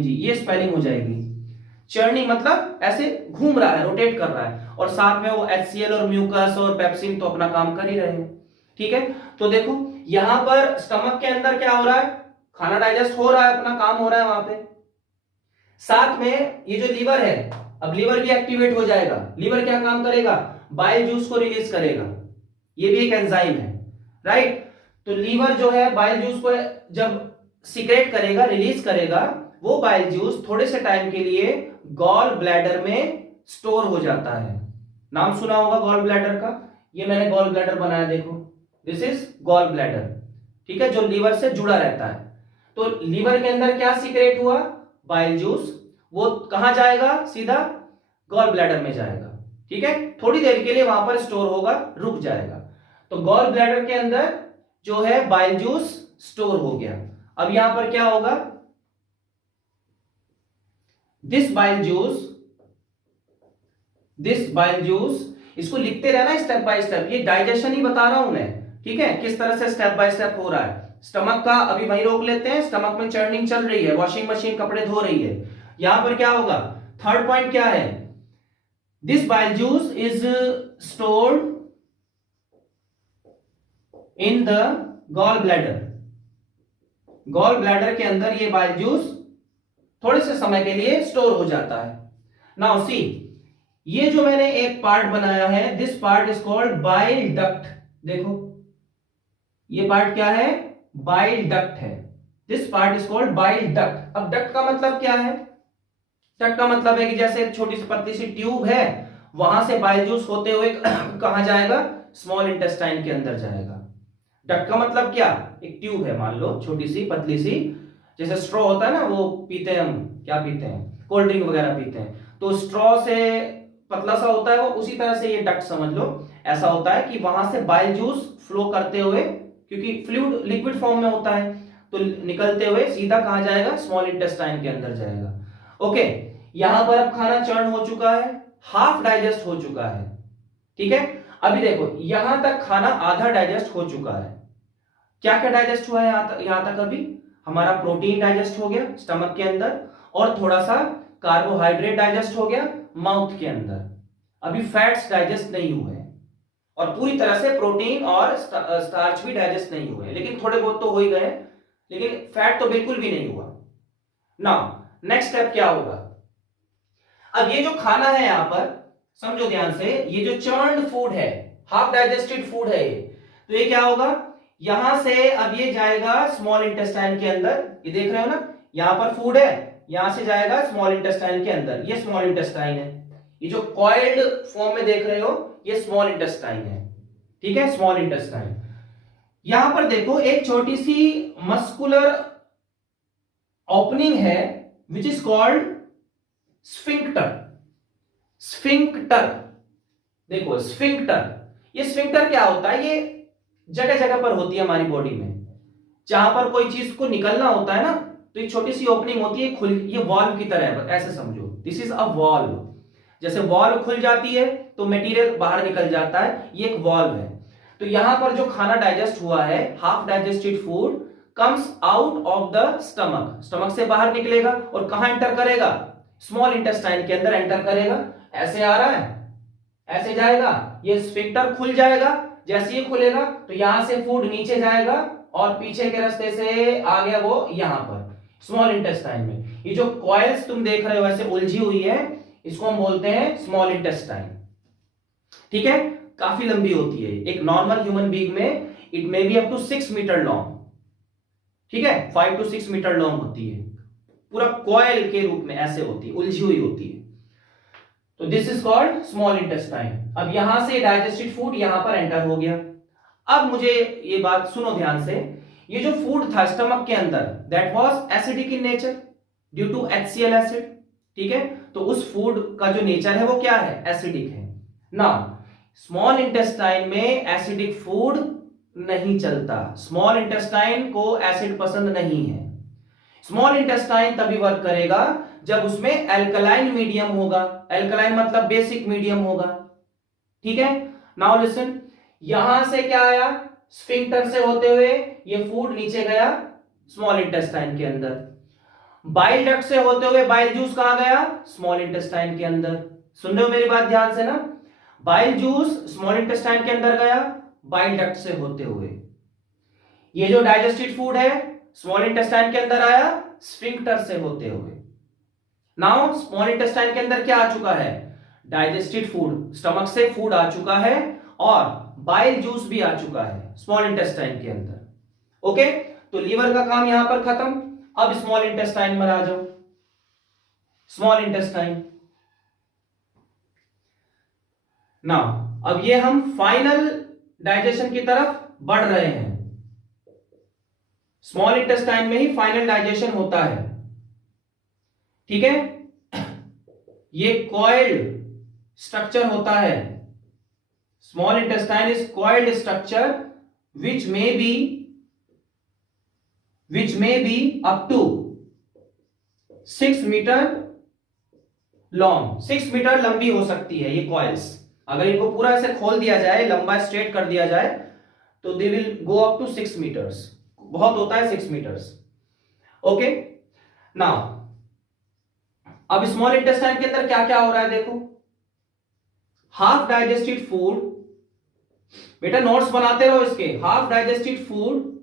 ये स्पेलिंग हो जाएगी। चर्निंग मतलब ऐसे घूम रहा है, रोटेट कर रहा है, और साथ में वो HCl और म्यूकस और पेप्सिन तो अपना काम कर ही रहे हैं। ठीक है, तो देखो यहां पर स्टमक के अंदर क्या हो रहा है, खाना डाइजेस्ट हो रहा है, अपना काम हो रहा है वहां पे। साथ में ये जो लीवर है, अब लीवर भी एक्टिवेट हो जाएगा। लीवर क्या काम करेगा, बाइल जूस को रिलीज करेगा, ये भी एक एंजाइम है, राइट। तो लीवर जो है बाइल जूस को जब सीक्रेट करेगा, रिलीज करेगा, वो बाइल जूस थोड़े से टाइम के लिए गॉल ब्लैडर में स्टोर हो जाता है। नाम सुना होगा गॉल ब्लैडर का, ये मैंने गॉल ब्लैडर बनाया, देखो दिस इज गॉल ब्लैडर, ठीक है, जो लीवर से जुड़ा रहता है। तो लीवर के अंदर क्या सीक्रेट हुआ, बाइल जूस, वो कहां जाएगा, सीधा गॉल ब्लैडर में जाएगा, ठीक है, थोड़ी देर के लिए वहां पर स्टोर होगा, रुक जाएगा। तो गॉल ब्लैडर के अंदर जो है बाइल जूस स्टोर हो गया। अब यहां पर क्या होगा, दिस बाइल जूस, इसको लिखते रहना स्टेप बाय स्टेप, ये डाइजेशन ही बता रहा हूं मैं, ठीक है, किस तरह से स्टेप बाय स्टेप हो रहा है। स्टमक का अभी वहीं रोक लेते हैं, स्टमक में चर्निंग चल रही है, वॉशिंग मशीन कपड़े धो रही है। यहां पर क्या होगा, थर्ड पॉइंट क्या है, this bile juice is stored in the gall bladder. Gall bladder के अंदर ये बाइल जूस थोड़े से समय के लिए स्टोर हो जाता है। नाउ सी, ये जो मैंने एक पार्ट बनाया है, this part is called bile duct. देखो ये पार्ट क्या है, बाइल डक्ट है, this part is called bile duct. अब डक्ट का मतलब क्या है, डक्ट का मतलब है कि जैसे छोटी सी पतली सी ट्यूब है, वहां से बाइल जूस होते हुए कहां जाएगा, स्मॉल इंटेस्टाइन के अंदर जाएगा। डक्ट का मतलब क्या, एक ट्यूब है, मान लो छोटी सी पतली सी, जैसे स्ट्रॉ होता है ना, वो पीते हैं हम, क्या पीते हैं, कोल्ड ड्रिंक वगैरह पीते हैं, तो स्ट्रॉ से पतला सा होता है वो, उसी तरह से ये डक्ट समझ लो। ऐसा होता है कि वहां से बाइल जूस फ्लो करते हुए, क्योंकि फ्लूइड लिक्विड फॉर्म में होता है, तो निकलते हुए सीधा कहां जाएगा, स्मॉल इंटेस्टाइन के अंदर जाएगा। ओके, यहां पर अब खाना चर्न हो चुका है, हाफ डाइजेस्ट हो चुका है, ठीक है। अभी देखो यहां तक खाना आधा डाइजेस्ट हो चुका है। क्या क्या डाइजेस्ट हुआ है यहां तक, अभी हमारा प्रोटीन डाइजेस्ट हो गया स्टमक के अंदर, और थोड़ा सा कार्बोहाइड्रेट डाइजेस्ट हो गया माउथ के अंदर। अभी फैट्स डाइजेस्ट नहीं हुए हैं, और पूरी तरह से प्रोटीन और स्टार्च भी डाइजेस्ट नहीं हुए, लेकिन थोड़े बहुत तो हो ही गए, लेकिन फैट तो बिल्कुल भी नहीं हुआ। नाउ नेक्स्ट स्टेप क्या होगा, अब ये जो खाना है यहां पर समझो ध्यान से, ये जो चर्न्ड फूड है, हाफ डाइजेस्टेड फूड है ये, तो ये क्या होगा, यहां से अब ये जाएगा स्मॉल इंटेस्टाइन के अंदर, ये देख रहे हो ना, यहां पर फूड है, यहां से जाएगा स्मॉल इंटेस्टाइन के अंदर, ये स्मॉल इंटेस्टाइन है, ये जो कॉइल्ड फॉर्म में देख रहे हो ये स्मॉल इंटेस्टाइन है, ठीक है, स्मॉल इंटेस्टाइन। यहां पर देखो एक छोटी सी मस्कुलर ओपनिंग है which is called sphincter. Sphincter, देखो स्फिंक्टर, ये स्फिंक्टर क्या होता है, ये जगह जगह पर होती है हमारी बॉडी में, जहां पर कोई चीज को निकलना होता है ना, तो एक छोटी सी ओपनिंग होती है, खुल, ये वॉल्व की तरह है, ऐसे समझो, दिस इज अ वॉल्व। जैसे वॉल्व खुल जाती है तो मटेरियल बाहर निकल जाता है, ये एक वॉल्व है। तो यहां पर जो खाना डाइजेस्ट हुआ है, half digested food comes out of the stomach, stomach से बाहर निकलेगा और कहां एंटर करेगा, स्मॉल इंटेस्टाइन के अंदर एंटर करेगा। ऐसे आ रहा है, ऐसे जाएगा, ये स्फिंक्टर खुल जाएगा, जैसे ही खुलेगा तो यहां से फूड नीचे जाएगा और पीछे के रास्ते से आ गया वो यहां पर स्मॉल इंटेस्टाइन में। ये जो कॉइल्स तुम देख रहे हो ऐसे उलझी हुई है, इसको हम बोलते हैं स्मॉल इंटेस्टाइन, ठीक है, काफी लंबी होती है, एक नॉर्मल ह्यूमन बीइंग में it may be up to 6 metre long, ठीक है, 5 to 6 मीटर लॉन्ग होती है, पूरा कॉइल के रूप में ऐसे होती है, उलझी हुई होती है। तो this is called small intestine. अब यहां से डाइजेस्टेड फूड यहां पर एंटर हो गया। अब मुझे ये बात सुनो ध्यान से, ये जो फूड था स्टमक के अंदर that was acidic in nature due to HCl acid, ठीक है, तो उस फूड का जो नेचर है वो क्या है, एसिडिक है। नाउ स्मॉल इंटेस्टाइन में एसिडिक फूड नहीं चलता, स्मॉल इंटेस्टाइन को एसिड पसंद नहीं है। स्मॉल इंटेस्टाइन तभी वर्क करेगा जब उसमें एल्कलाइन मीडियम होगा, एल्कलाइन मतलब बेसिक मीडियम होगा, ठीक है। नाउ लिसन, यहां से क्या आया, स्फिंक्टर से होते हुए ये फूड नीचे गया स्मॉल इंटेस्टाइन के अंदर, बाइल डक्ट से होते हुए बाइल जूस कहां गया, स्मॉल इंटेस्टाइन के अंदर। सुन रहे हो मेरी बात ध्यान से ना, बाइल जूस स्मॉल इंटेस्टाइन के अंदर गया बाइल डक्ट से होते हुए, ये जो डाइजेस्टेड फूड है स्मॉल इंटेस्टाइन के अंदर आया स्फिंक्टर से होते हुए। नाउ स्मॉल इंटेस्टाइन के अंदर क्या आ चुका है, डाइजेस्टेड फूड, स्टमक से फूड आ चुका है और बाइल जूस भी आ चुका है स्मॉल इंटेस्टाइन के अंदर, ओके, तो लीवर का काम यहां पर खत्म। अब स्मॉल इंटेस्टाइन में आ जाओ। स्मॉल इंटेस्टाइन ना, अब ये हम फाइनल डाइजेशन की तरफ बढ़ रहे हैं। स्मॉल इंटेस्टाइन में ही फाइनल डाइजेशन होता है, ठीक है। ये कॉइल्ड स्ट्रक्चर होता है। Small intestine is coiled structure which may be up to 6 metre long. 6 metre लंबी हो सकती है ये कॉइल्स। अगर इनको पूरा ऐसे खोल दिया जाए, लंबा स्ट्रेट कर दिया जाए, तो they will go up to 6 metres. बहुत होता है 6 मीटर्स। ओके, नाउ अब स्मॉल इंटेस्टाइन के अंदर क्या क्या हो रहा है देखो। हाफ डाइजेस्टेड फूड, बेटा नोट्स बनाते रहो इसके। Half digested food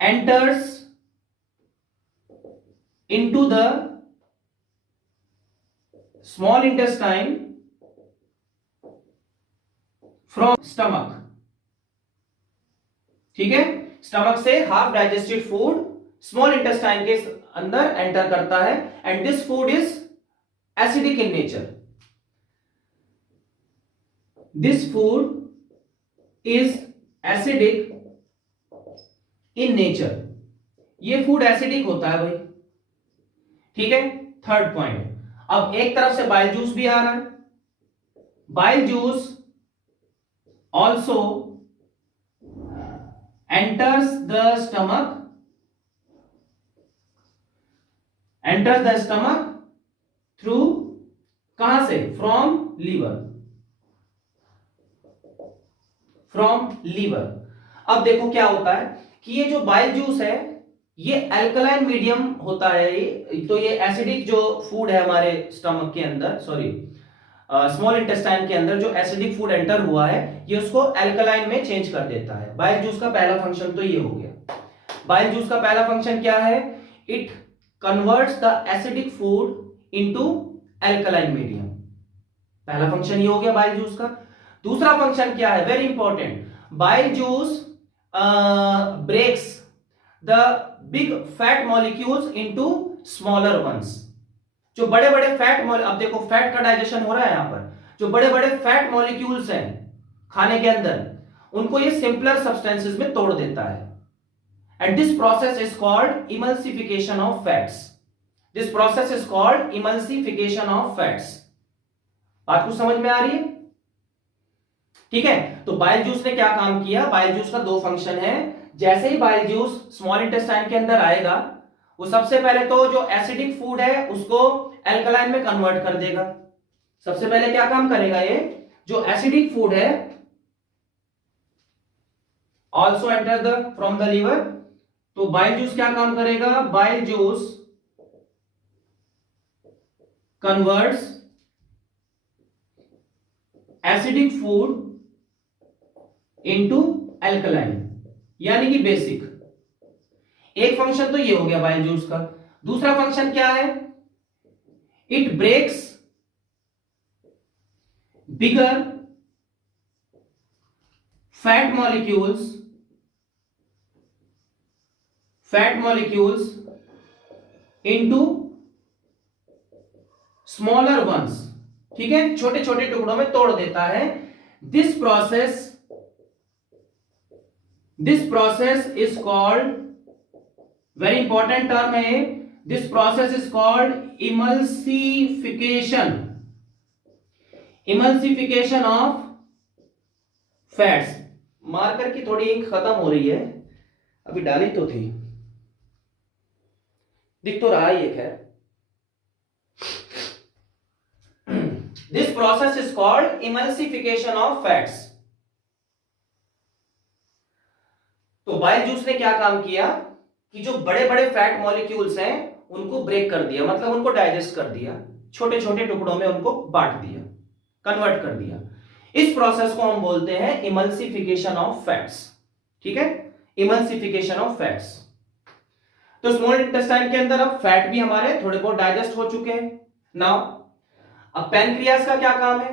enters into the small intestine from stomach, ठीक है। स्टमक से half digested food small intestine के अंदर एंटर करता है, and this food is acidic in nature. This food is acidic in nature. ये फूड एसिडिक होता है भाई, ठीक है। थर्ड पॉइंट, अब एक तरफ से बाइल जूस भी आ रहा है। Bile juice also enters the stomach through, कहां से? From liver. अब देखो क्या होता है कि ये जो बाइल जूस है ये अल्कलाइन मीडियम होता है। तो ये एसिडिक जो फूड है हमारे स्टमक के अंदर, सॉरी स्मॉल इंटेस्टाइन के अंदर जो एसिडिक फूड एंटर हुआ है, ये उसको अल्कलाइन में चेंज कर देता है। बाइल जूस का पहला फंक्शन तो ये हो गया। बाइल जूस का पहला फंक्शन क्या है? It converts the acidic food into alkaline medium. पहला फंक्शन ये हो गया बाइल जूस का। दूसरा फंक्शन क्या है? Very important, bile juice breaks the big fat molecules into smaller ones। जो बड़े बड़े फैट, अब देखो फैट का डाइजेशन हो रहा है यहां पर। जो बड़े बड़े फैट मॉलिक्यूल्स हैं खाने के अंदर, उनको ये सिंपलर सब्सटेंसेस में तोड़ देता है। And this process is called emulsification of fats. This process is called emulsification of fats. बात कुछ समझ में आ रही है? ठीक है, तो बाइल जूस ने क्या काम किया? बाइल जूस का दो फंक्शन है। जैसे ही बाइल जूस स्मॉल इंटेस्टाइन के अंदर आएगा, वो सबसे पहले तो जो एसिडिक फूड है उसको अल्कलाइन में कन्वर्ट कर देगा। सबसे पहले क्या काम करेगा? ये जो एसिडिक फूड है also enter the from the liver. तो बाइल जूस क्या काम करेगा? Bile juice converts acidic food into alkaline, यानी कि बेसिक। एक फंक्शन तो ये हो गया बाइल जूस का। दूसरा फंक्शन क्या है? It breaks bigger fat molecules into smaller ones, ठीक है, छोटे छोटे टुकड़ों में तोड़ देता है। This process is called, very important term है, this process is called emulsification of fats. Marker की थोड़ी इंक खत्म हो रही है, अभी डाली तो थी, दिख तो रहा ही है। खैर, this process is called emulsification of fats. तो बाइल जूस ने क्या काम किया कि जो बड़े बड़े फैट मॉलिक्यूल्स हैं उनको ब्रेक कर दिया, मतलब उनको डाइजेस्ट कर दिया, छोटे छोटे टुकड़ों में उनको बांट दिया, कन्वर्ट कर दिया। इस प्रोसेस को हम बोलते हैं इमल्सिफिकेशन ऑफ फैट्स। ठीक है, इमल्सिफिकेशन ऑफ फैट्स। तो स्मॉल इंटेस्टाइन के अंदर अब फैट भी हमारे थोड़े बहुत डाइजेस्ट हो चुके हैं। नाउ अब पैनक्रियास का क्या काम है?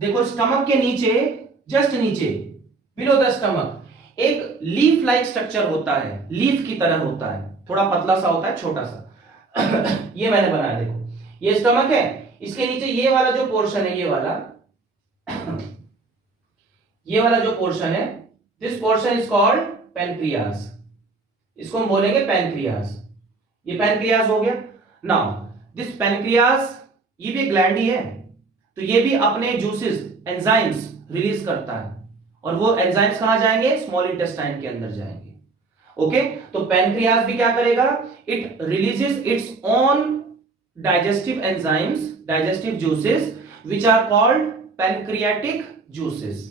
देखो, स्टमक के नीचे, जस्ट नीचे, बिलो द स्टमक, एक लीफ लाइक स्ट्रक्चर होता है, लीफ की तरह होता है, थोड़ा पतला सा होता है, छोटा सा। ये मैंने बनाया, देखो ये स्टमक है, इसके नीचे ये वाला जो पोर्शन है, ये वाला जो पोर्शन है, this portion is called pancreas, इसको हम बोलेंगे पैनक्रियाज। ये पैनक्रियाज हो गया। नाउ दिस पैनक्रियाज, ये भी ग्लैंड ही है, तो ये भी अपने जूसेस, एंजाइम्स रिलीज करता है, और वो एंजाइम्स कहां जाएंगे? स्मॉल इंटेस्टाइन के अंदर जाएंगे। ओके, तो पैनक्रियाज भी क्या करेगा? It releases its own digestive enzymes, digestive juices which are called pancreatic juices.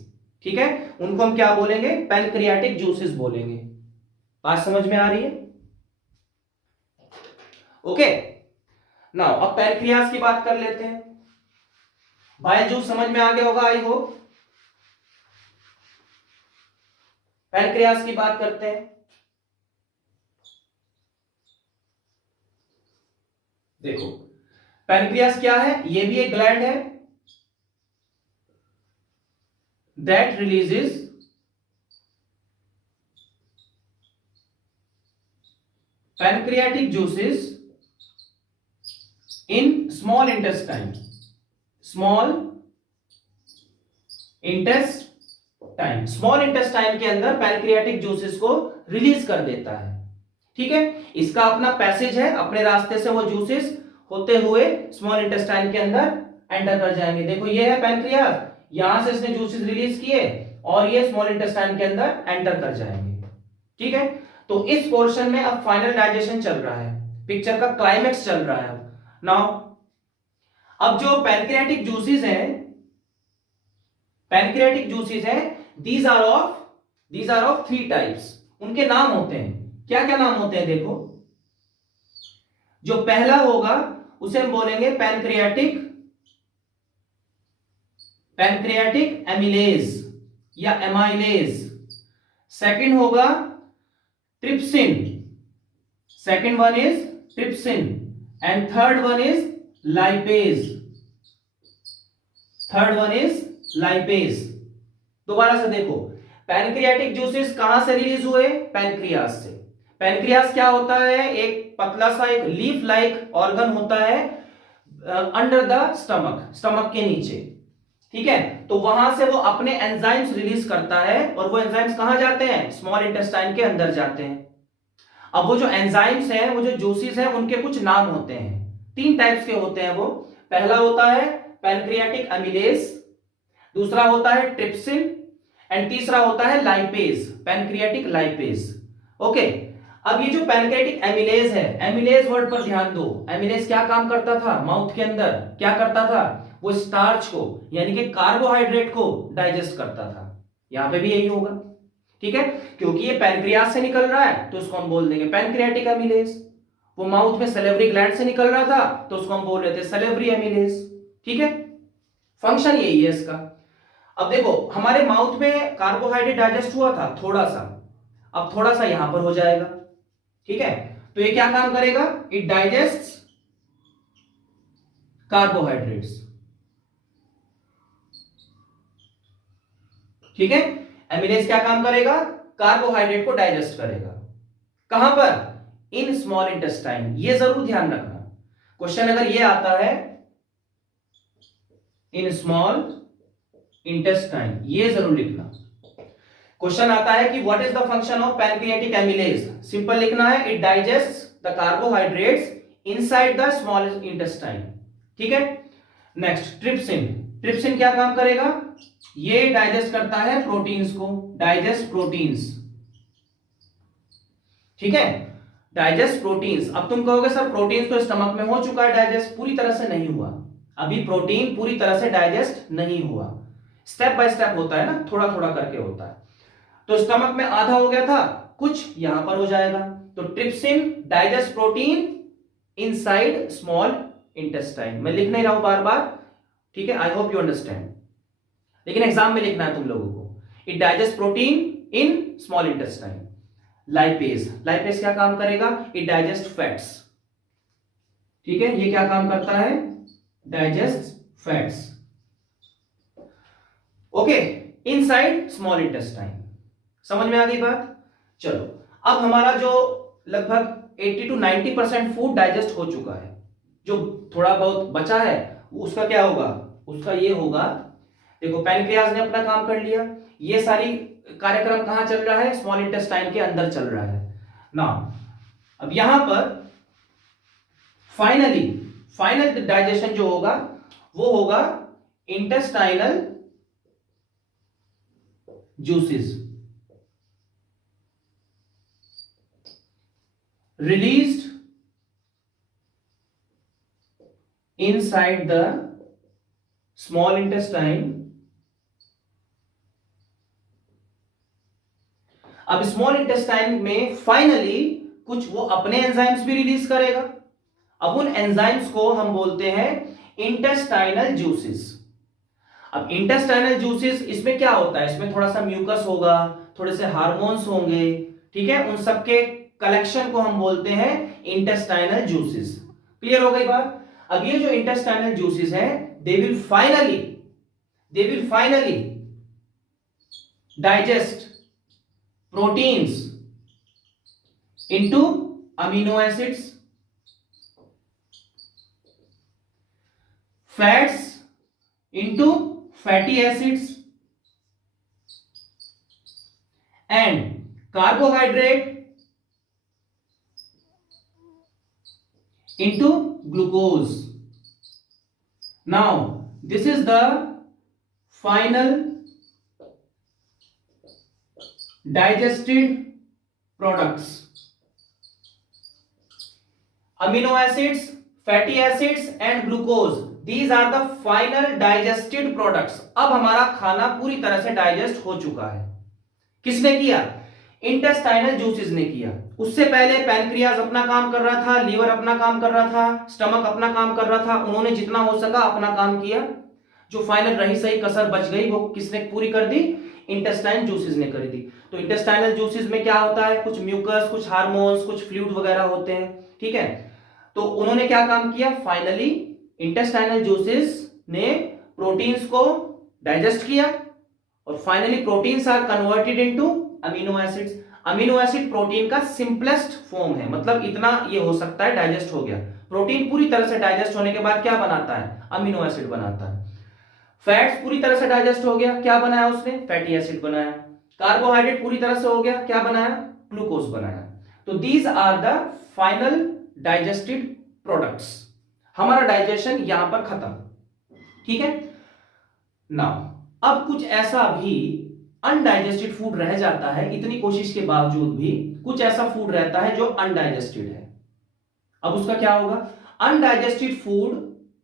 ठीक है, उनको हम क्या बोलेंगे? पैनक्रियाटिक जूसेस बोलेंगे। बात समझ में आ रही है? ओके, नाउ अब पैनक्रियाज की बात कर लेते हैं। बाइल जूस समझ में आ गया होगा, आई होप। पैनक्रियाज की बात करते हैं। देखो पैनक्रियाज क्या है? ये भी एक ग्लैंड है that releases pancreatic juices in small intestine, small intestine, small intestine के अंदर पैनक्रियाटिक जूसेस को रिलीज कर देता है। ठीक है, इसका अपना पैसेज है, अपने रास्ते से वो जूसेस होते हुए स्मॉल इंटेस्टाइन के अंदर एंटर कर जाएंगे। देखो ये है पैनक्रियाज, यहां से इसने जूसेस रिलीज किए और ये स्मॉल इंटेस्टाइन के अंदर एंटर कर जाएंगे। ठीक है, तो इस पोर्शन में अब फाइनल डाइजेशन चल रहा है, पिक्चर का क्लाइमेक्स चल रहा है। नाउ अब जो पैनक्रियाटिक जूसेस हैं, पैनक्रियाटिक जूसेस हैं, दीज आर ऑफ 3 टाइप्स। उनके नाम होते हैं, क्या क्या नाम होते हैं? देखो, जो पहला होगा उसे हम बोलेंगे पैनक्रियाटिक एमिलेज या एमाइलेज। सेकंड होगा trypsin, second one is trypsin, and third one is lipase, third one is lipase. दोबारा से देखो, पैनक्रियाटिक जूसेस कहां से रिलीज हुए? पैनक्रियाज से। पैनक्रियाज क्या होता है? एक पतला सा एक लीफ लाइक ऑर्गन होता है अंडर द स्टमक, स्टमक के नीचे। ठीक है, तो वहां से वो अपने एंजाइम्स रिलीज करता है, और वो एंजाइम्स कहां जाते हैं? स्मॉल इंटेस्टाइन के अंदर जाते हैं। अब वो जो एंजाइम्स हैं, वो जो जूसेस हैं, उनके कुछ नाम होते हैं, 3 टाइप्स के होते हैं वो। पहला होता है पैनक्रियाटिक एमिलेज, दूसरा होता है ट्रिप्सिन, एंड तीसरा होता है लाइपेज, पैनक्रियाटिक लाइपेज। ओके, अब ये जो पैनक्रियाटिक एमिलेज है, एमिलेज वर्ड पर ध्यान दो। एमिलेज क्या काम करता था? माउथ के अंदर क्या करता था? वो स्टार्च को, यानी कि कार्बोहाइड्रेट को डाइजेस्ट करता था। यहां पे भी यही होगा। ठीक है, क्योंकि ये पैनक्रियाज से निकल रहा है तो उसको हम बोल देंगे पैनक्रियाटिक एमिलेज। वो माउथ में सलेवरी ग्लैंड से निकल रहा था तो उसको हम बोल रहे थे सलेवरी एमिलेज। ठीक है, फंक्शन यही है इसका। अब देखो, हमारे माउथ में कार्बोहाइड्रेट डाइजेस्ट हुआ था थोड़ा सा, अब थोड़ा सा यहां पर हो जाएगा। ठीक है, तो ये क्या काम करेगा? It digest carbohydrates. ठीक है, एमिलेज क्या काम करेगा? कार्बोहाइड्रेट को डाइजेस्ट करेगा। कहां पर? In small intestine. ये जरूर ध्यान रखना, क्वेश्चन अगर ये आता है इन स्मॉल इंटेस्टाइन, ये जरूर लिखना। क्वेश्चन आता है कि what is the function of pancreatic amylase? Simple लिखना है, it digest the carbohydrates inside the small intestine. ठीक है, नेक्स्ट ट्रिप्सिन। ट्रिप्सिन क्या काम करेगा? ये डाइजेस्ट करता है प्रोटीन्स को, डाइजेस्ट प्रोटीन्स। ठीक है, डाइजेस्ट प्रोटीन्स। अब तुम कहोगे सर प्रोटीन्स तो स्टमक में हो चुका है डाइजेस्ट, पूरी तरह से नहीं हुआ। अभी प्रोटीन पूरी तरह से डाइजेस्ट नहीं हुआ, स्टेप बाय स्टेप होता है ना, थोड़ा थोड़ा करके होता है। तो स्टमक में आधा हो गया था, कुछ यहां पर हो जाएगा। तो trypsin digest protein inside small intestine. मैं लिख नहीं रहा हूं बार बार, ठीक है, आई होप यू अंडरस्टैंड, लेकिन एग्जाम में लिखना है तुम लोगों को। It digest protein in small intestine. Lipase, lipase क्या काम करेगा? It digest fats. ठीक है, ये क्या काम करता है? Digest fats. Okay, inside small intestine. समझ में आ गई बात? चलो, अब हमारा जो लगभग 80 to 90% फूड डाइजेस्ट हो चुका है, जो थोड़ा बहुत बचा है उसका क्या होगा, उसका ये होगा, देखो पैनक्रियाज ने अपना काम कर लिया, ये सारी कार्यक्रम कहां चल रहा है, स्मॉल इंटेस्टाइन के अंदर चल रहा है ना। अब यहां पर फाइनल डाइजेशन जो होगा वो होगा intestinal juices released inside the small intestine. अब स्मॉल इंटेस्टाइन में फाइनली कुछ वो अपने एंजाइम्स भी रिलीज करेगा। अब उन एंजाइम्स को हम बोलते हैं इंटेस्टाइनल जूसेस। अब इंटेस्टाइनल जूसेस, इसमें क्या होता है, इसमें थोड़ा सा म्यूकस होगा, थोड़े से हार्मोन्स होंगे, ठीक है, उन सबके कलेक्शन को हम बोलते हैं इंटेस्टाइनल जूसेस। क्लियर हो गई बात। अब ये जो इंटेस्टाइनल जूसेस हैं, they will finally digest proteins into amino acids, fats into fatty acids and carbohydrate into glucose. Now this is the final digested products. Amino acids, fatty acids and glucose, These are the final digested products. अब हमारा खाना पूरी तरह से digest हो चुका है। किसने किया? इंटेस्टाइनल जूसेस ने किया। उससे पहले पैनक्रियाज अपना काम कर रहा था, लीवर अपना काम कर रहा था, स्टमक अपना काम कर रहा था, उन्होंने जितना हो सका अपना काम किया। जो फाइनल रही सही कसर बच गई वो किसने पूरी कर दी? इंटेस्टाइन जूसेस ने कर दी। तो इंटेस्टाइनल जूसेस में क्या होता है, कुछ म्यूकस, कुछ हार्मोन्स, कुछ फ्लूइड वगैरह होते हैं, ठीक है। तो उन्होंने क्या काम किया, फाइनली इंटेस्टाइनल जूसेस ने प्रोटीन्स को डाइजेस्ट किया और finally proteins are converted into amino acids. Amino acid protein का सिंपलेस्ट फॉर्म है, मतलब इतना ये हो सकता है, डाइजेस्ट हो गया। प्रोटीन पूरी तरह से डाइजेस्ट होने के बाद क्या बनाता है? अमीनो एसिड बनाता है। फैट्स पूरी तरह से डाइजेस्ट हो गया, क्या बनाया उसने? फैटी एसिड बनाया। कार्बोहाइड्रेट पूरी तरह से हो गया, क्या बनाया? ग्लूकोज बनाया। तो these are the final digested products. हमारा डाइजेशन यहां पर खत्म, ठीक है। नाउ अब कुछ ऐसा भी अनडाइजेस्टेड फूड रह जाता है, इतनी कोशिश के बावजूद भी कुछ ऐसा फूड रहता है जो अनडाइजेस्टेड है। अब उसका क्या होगा? अनडाइजेस्टेड फूड,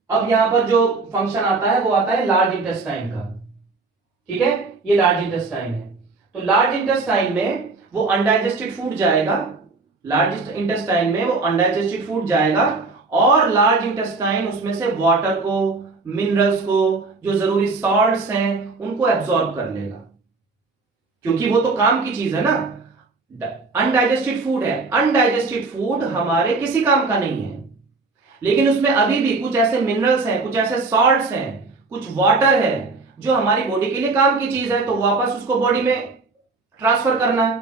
अब यहां पर जो फंक्शन आता है वो आता है लार्ज इंटेस्टाइन का, ठीक है, ये लार्ज इंटेस्टाइन है। तो लार्ज इंटेस्टाइन में वो अनडाइजेस्टेड फूड जाएगा, लार्ज इंटेस्टाइन में वो अनडाइजेस्टेड फूड जाएगा और लार्ज इंटेस्टाइन उसमें से वाटर को, मिनरल्स को, जो जरूरी सॉल्ट्स हैं उनको एब्सॉर्ब कर लेगा, क्योंकि वो तो काम की चीज है ना। अनडाइजेस्टेड फूड है, अनडाइजेस्टेड फूड हमारे किसी काम का नहीं है, लेकिन उसमें अभी भी कुछ ऐसे मिनरल्स हैं, कुछ ऐसे सॉल्ट्स हैं, कुछ वाटर है जो हमारी बॉडी के लिए काम की चीज है, तो वापस उसको बॉडी में ट्रांसफर करना है।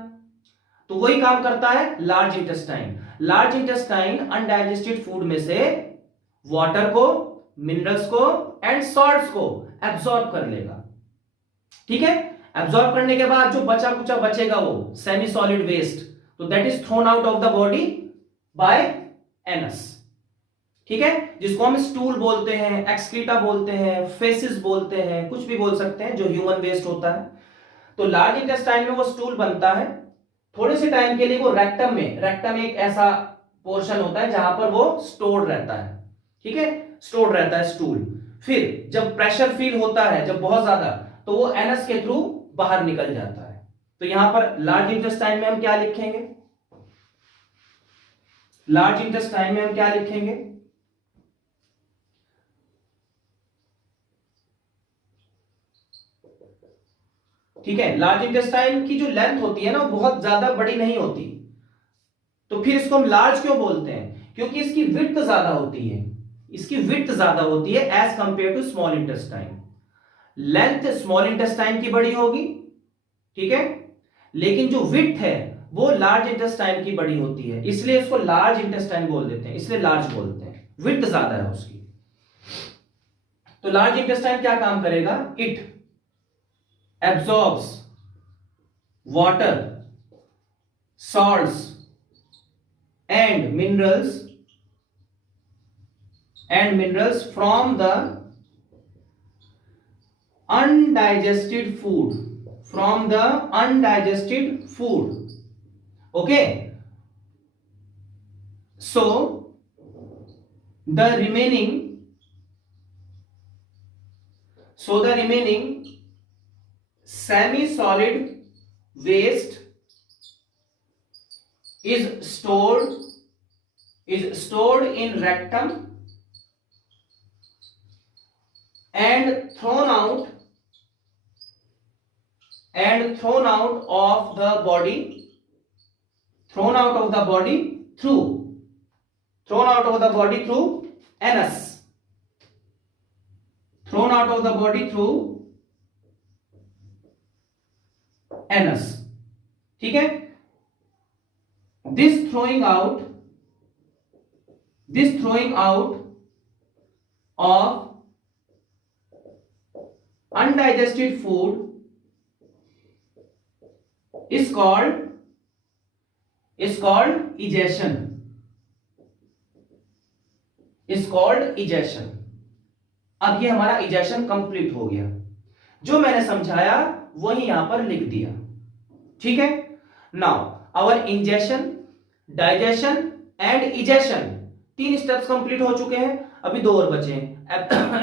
तो वही काम करता है large intestine. Large intestine undigested food में से वाटर को, मिनरल्स को एंड सॉल्ट्स को एब्सॉर्ब कर लेगा, ठीक है। एब्सॉर्ब करने के बाद जो बचा कुचा बचेगा वो सेमी सॉलिड वेस्ट, तो that is thrown out of the body by anus, ठीक है, जिसको हम स्टूल बोलते हैं, एक्सक्रीटा बोलते हैं, फेसिस बोलते हैं, कुछ भी बोल सकते हैं, जो ह्यूमन वेस्ट होता है। तो लार्ज इंटेस्टाइन में वो स्टूल बनता है, थोड़े से टाइम के लिए वो रेक्टम एक ऐसा पोर्शन होता है जहां पर वो स्टोर्ड रहता है, ठीक है, स्टोर्ड रहता है स्टूल। फिर जब प्रेशर फील होता है, जब बहुत ज्यादा, तो वो एनस के थ्रू बाहर निकल जाता है। तो यहां पर लार्ज इंटेस्टाइन में हम क्या लिखेंगे? लार्ज इंटेस्टाइन में हम क्या लिखेंगे? ठीक है, लार्ज इंटेस्टाइन की जो लेंथ होती है ना, बहुत ज्यादा बड़ी नहीं होती, तो फिर इसको हम लार्ज क्यों बोलते हैं? क्योंकि इसकी विड्थ ज्यादा होती है, इसकी विड्थ ज्यादा होती है as compare to small intestine. Length small intestine की बड़ी होगी, ठीक है, लेकिन जो विड्थ है वो लार्ज इंटेस्टाइन की बड़ी होती है, इसलिए इसको लार्ज इंटेस्टाइन बोल देते हैं, इसलिए लार्ज बोलते हैं, विड्थ ज्यादा है उसकी। तो लार्ज इंटेस्टाइन क्या काम करेगा? It absorbs water, salts and minerals from the undigested food, okay? So the remaining semi solid waste is stored in rectum and thrown out of the body through anus, ठीक है? This throwing out of undigested food is called egestion. अब ये हमारा egestion complete हो गया। जो मैंने समझाया वही यहां पर लिख दिया, ठीक है? Now our ingestion, digestion and egestion, 3 steps complete हो चुके हैं। अभी 2 और बचे हैं,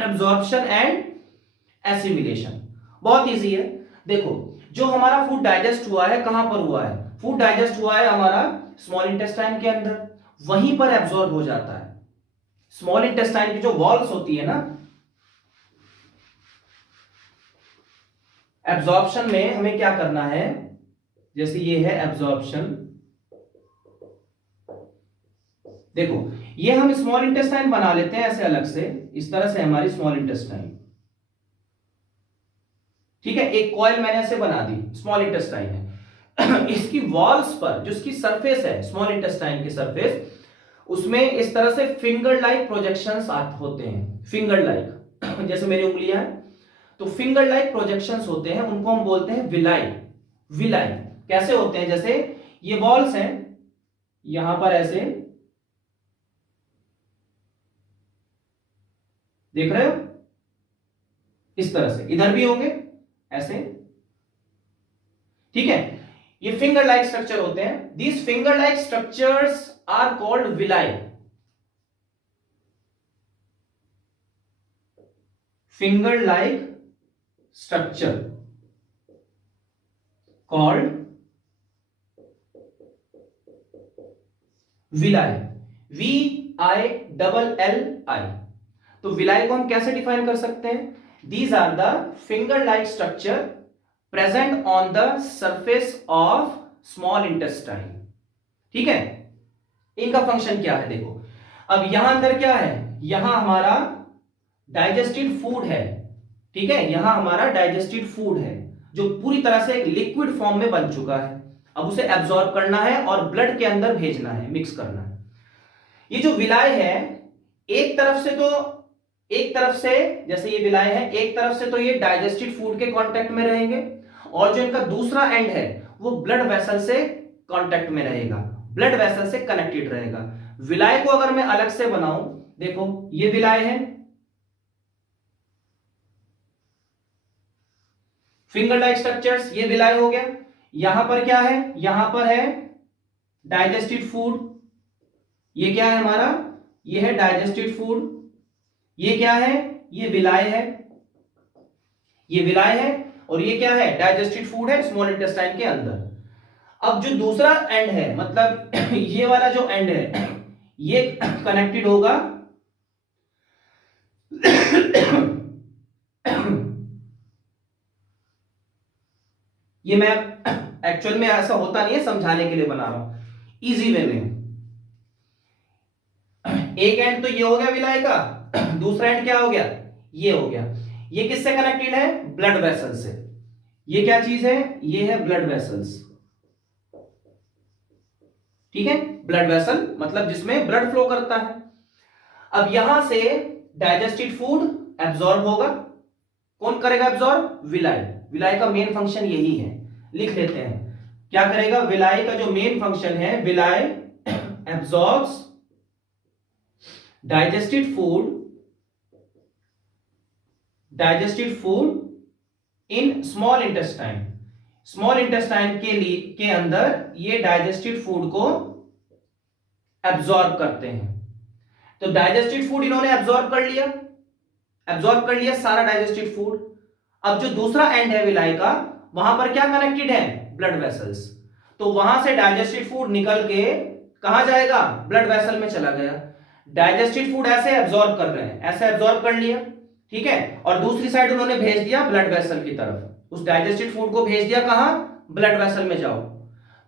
एब्जॉर्प्शन एंड एसिमिलेशन। बहुत इजी है। देखो, जो हमारा फूड डाइजेस्ट हुआ है कहां पर हुआ है? फूड डाइजेस्ट हुआ है हमारा स्मॉल इंटेस्टाइन के अंदर, वहीं पर एब्जॉर्ब हो जाता है। स्मॉल इंटेस्टाइन की जो वॉल्स होती है ना, एब्जॉर्प्शन में हमें क्या करना है? जैसे ये है एब्जॉर्प्शन, देखो ये हम स्मॉल इंटेस्टाइन बना लेते हैं ऐसे अलग से, इस तरह से हमारी स्मॉल इंटेस्टाइन, ठीक है? एक कॉइल मैंने ऐसे बना दी, स्मॉल इंटेस्टाइन है। इसकी वॉल्स पर जो इसकी सरफेस है, स्मॉल इंटेस्टाइन की सरफेस, उसमें इस तरह से फिंगर लाइक प्रोजेक्शंस होते हैं। फिंगर लाइक, जैसे मेरी उंगलियां हैं, तो फिंगर लाइक प्रोजेक्शंस होते हैं, उनको हम बोलते हैं विलाई। कैसे होते हैं? जैसे ये वॉल्स हैं, यहां पर ऐसे देख रहे हो, इस तरह से, इधर भी होंगे ऐसे, ठीक है? ये फिंगर लाइक स्ट्रक्चर होते हैं। These finger like structures are called villi. Finger like structure called villi, VILLI। तो विलाई को हम कैसे डिफाइन कर सकते हैं? These are the finger like structure present on the surface of small intestine, ठीक है? इनका फंक्शन क्या है? देखो, अब यहां अंदर क्या है? यहां हमारा डाइजेस्टेड फूड है, ठीक है? यहां हमारा डाइजेस्टेड फूड है जो पूरी तरह से एक लिक्विड फॉर्म में बन चुका है। अब उसे एब्जॉर्ब करना है और ब्लड के अंदर भेजना है, मिक्स करना है। ये जो विलाई है, एक तरफ से जैसे ये विलाई है, एक तरफ से तो ये डाइजेस्टेड फूड के कांटेक्ट में रहेंगे, और जो इनका दूसरा एंड है वो ब्लड वेसल से कांटेक्ट में रहेगा, ब्लड वेसल से कनेक्टेड रहेगा। विलाई को अगर मैं अलग से बनाऊं, देखो ये विलाई है, फिंगर लाइक स्ट्रक्चर्स, ये विलाई हो गया। यहां पर क्या है? यहां पर है डाइजेस्टेड फूड, ये क्या है हमारा? ये है डाइजेस्टेड फूड। ये क्या है? ये विलाई है, ये विलाई है, और ये क्या है? डाइजेस्टेड फूड है स्मॉल इंटेस्टाइन के अंदर। अब जो दूसरा एंड है, मतलब ये वाला जो एंड है, ये कनेक्टेड होगा ये मैं एक्चुअल में ऐसा होता नहीं है, समझाने के लिए बना रहा हूं इजी वे में। एक एंड तो ये हो गया विलाई का, दूसरा एंड क्या हो गया? ये हो गया। ये किससे कनेक्टेड है? ब्लड वेसल से। ये क्या चीज है? ये है ब्लड वेसल्स, ठीक है, ब्लड वेसल मतलब जिसमें ब्लड फ्लो करता है। अब यहां से डाइजेस्टेड फूड एब्जॉर्ब होगा, कौन करेगा एब्जॉर्ब? विलाई। विलाई का मेन फंक्शन यही है, लिख लेते हैं क्या करेगा। विलाई का जो मेन फंक्शन है, villi absorbs digested food in small intestine. Small intestine के अंदर ये डाइजेस्टेड फूड को एब्जॉर्ब करते हैं। तो डाइजेस्टेड फूड इन्होंने एब्जॉर्ब कर लिया सारा डाइजेस्टेड फूड। अब जो दूसरा एंड है विलाई का, वहां पर क्या कनेक्टेड है? Blood vessels. तो वहां से डाइजेस्टेड फूड निकल के कहां जाएगा? ब्लड वेसल में चला गया। डाइजेस्टेड फूड ऐसे एब्जॉर्ब कर रहे हैं, ऐसे एब्जॉर्ब कर लिया, ठीक है, और दूसरी साइड उन्होंने भेज दिया ब्लड वेसल की तरफ। उस डाइजेस्टेड फूड को भेज दिया कहां? ब्लड वेसल में जाओ।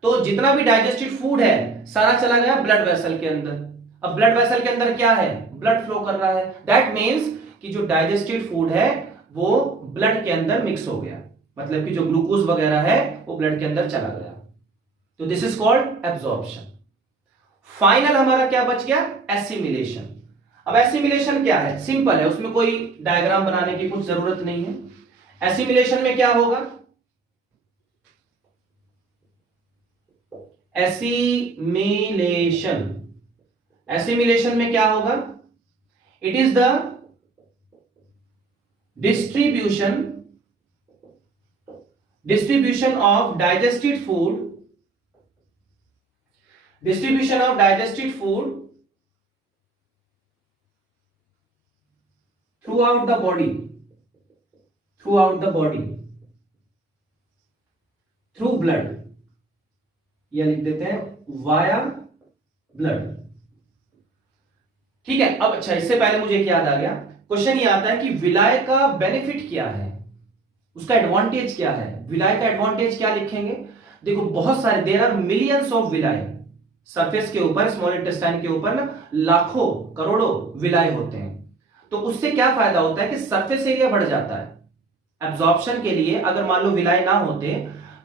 तो जितना भी डाइजेस्टेड फूड है सारा चला गया ब्लड वेसल के अंदर। अब ब्लड वेसल के अंदर क्या है? ब्लड फ्लो कर रहा है। दैट मीन्स कि जो डाइजेस्टेड फूड है वो ब्लड के अंदर मिक्स हो गया, मतलब कि जो ग्लूकोज वगैरह है वो ब्लड के अंदर चला गया। तो this is called absorption. Final हमारा क्या बच गया? एसिमिलेशन। अब एसिमिलेशन क्या है? सिंपल है, उसमें कोई डायग्राम बनाने की कुछ जरूरत नहीं है। एसिमिलेशन में क्या होगा? एसिमिलेशन में क्या होगा? It is the distribution of digested food throughout the body through blood, या लिख देते हैं वाया ब्लड। ठीक है। अब अच्छा, इससे पहले मुझे एक याद आ गया, क्वेश्चन ये आता है कि विलाय का बेनिफिट क्या है, उसका एडवांटेज क्या है। विलाय का एडवांटेज क्या लिखेंगे? देखो बहुत सारे, there are millions of villi. Surface के ऊपर, स्मॉल इंटेस्टाइन के ऊपर ना लाखों करोड़ों विलाय होते हैं। तो उससे क्या फायदा होता है कि सरफेस एरिया बढ़ जाता है। एब्जॉर्प्शन के लिए अगर मान लो विलाय ना होते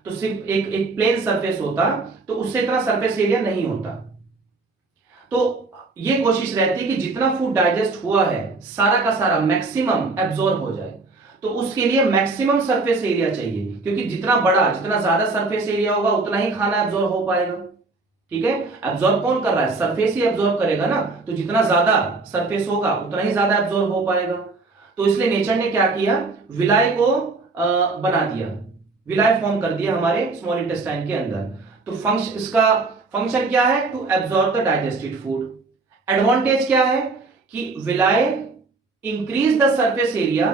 तो सिर्फ एक प्लेन सरफेस होता, तो उससे इतना सरफेस एरिया नहीं होता। तो ये कोशिश रहती है कि जितना फूड डाइजेस्ट हुआ है सारा का सारा मैक्सिमम एब्जॉर्ब हो जाए। तो उसके लिए मैक्सिमम सरफेस एरिया चाहिए, क्योंकि जितना ज्यादा सरफेस एरिया होगा उतना ही खाना एब्जॉर्ब हो पाएगा। ठीक है, एब्जॉर्ब कौन कर रहा है? सरफेस ही एब्जॉर्ब करेगा ना, तो जितना ज्यादा सरफेस होगा उतना ही ज्यादा एब्जॉर्ब हो पाएगा। तो इसलिए नेचर ने क्या किया? विलाय को बना दिया, विलाय फॉर्म कर दिया हमारे स्मॉल इंटेस्टाइन के अंदर। तो इसका फंक्शन क्या है? To absorb the digested food. Advantage क्या है? कि villi increase the surface area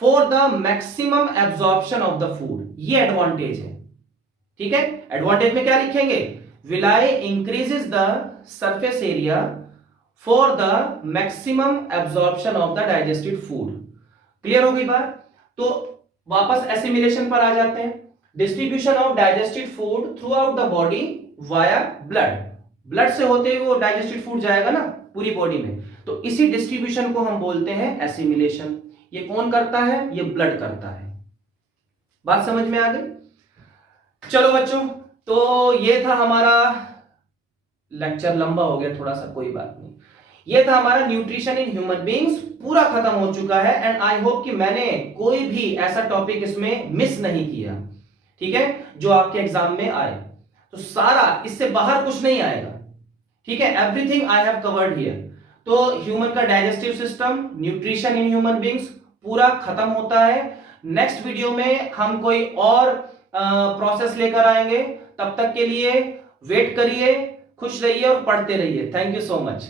for the maximum absorption of the food. ये एडवांटेज है। ठीक है, एडवांटेज में क्या लिखेंगे? Villi increases the surface area for the maximum absorption of the digested food. Clear हो गई बात? तो वापस एसिमिलेशन पर आ जाते हैं। Distribution of digested food through out the body via blood. Blood से होते हुए वो डाइजेस्टेड फूड जाएगा ना पूरी बॉडी में, तो इसी डिस्ट्रीब्यूशन को हम बोलते हैं एसिमिलेशन। ये कौन करता है? ये ब्लड करता है। बात समझ में आ गई? चलो बच्चों, तो ये था हमारा लेक्चर, लंबा हो गया थोड़ा सा, कोई बात नहीं। ये था हमारा न्यूट्रिशन इन ह्यूमन बीइंग्स, पूरा खत्म हो चुका है। एंड आई होप कि मैंने कोई भी ऐसा टॉपिक इसमें मिस नहीं किया, ठीक है, जो आपके एग्जाम में आए। तो सारा, इससे बाहर कुछ नहीं आएगा, ठीक है। Everything I have covered here. तो ह्यूमन का digestive system, nutrition in human beings पूरा खत्म होता है। नेक्स्ट वीडियो में हम कोई और प्रोसेस लेकर आएंगे। तब तक के लिए वेट करिए, खुश रहिए और पढ़ते रहिए। Thank you so much.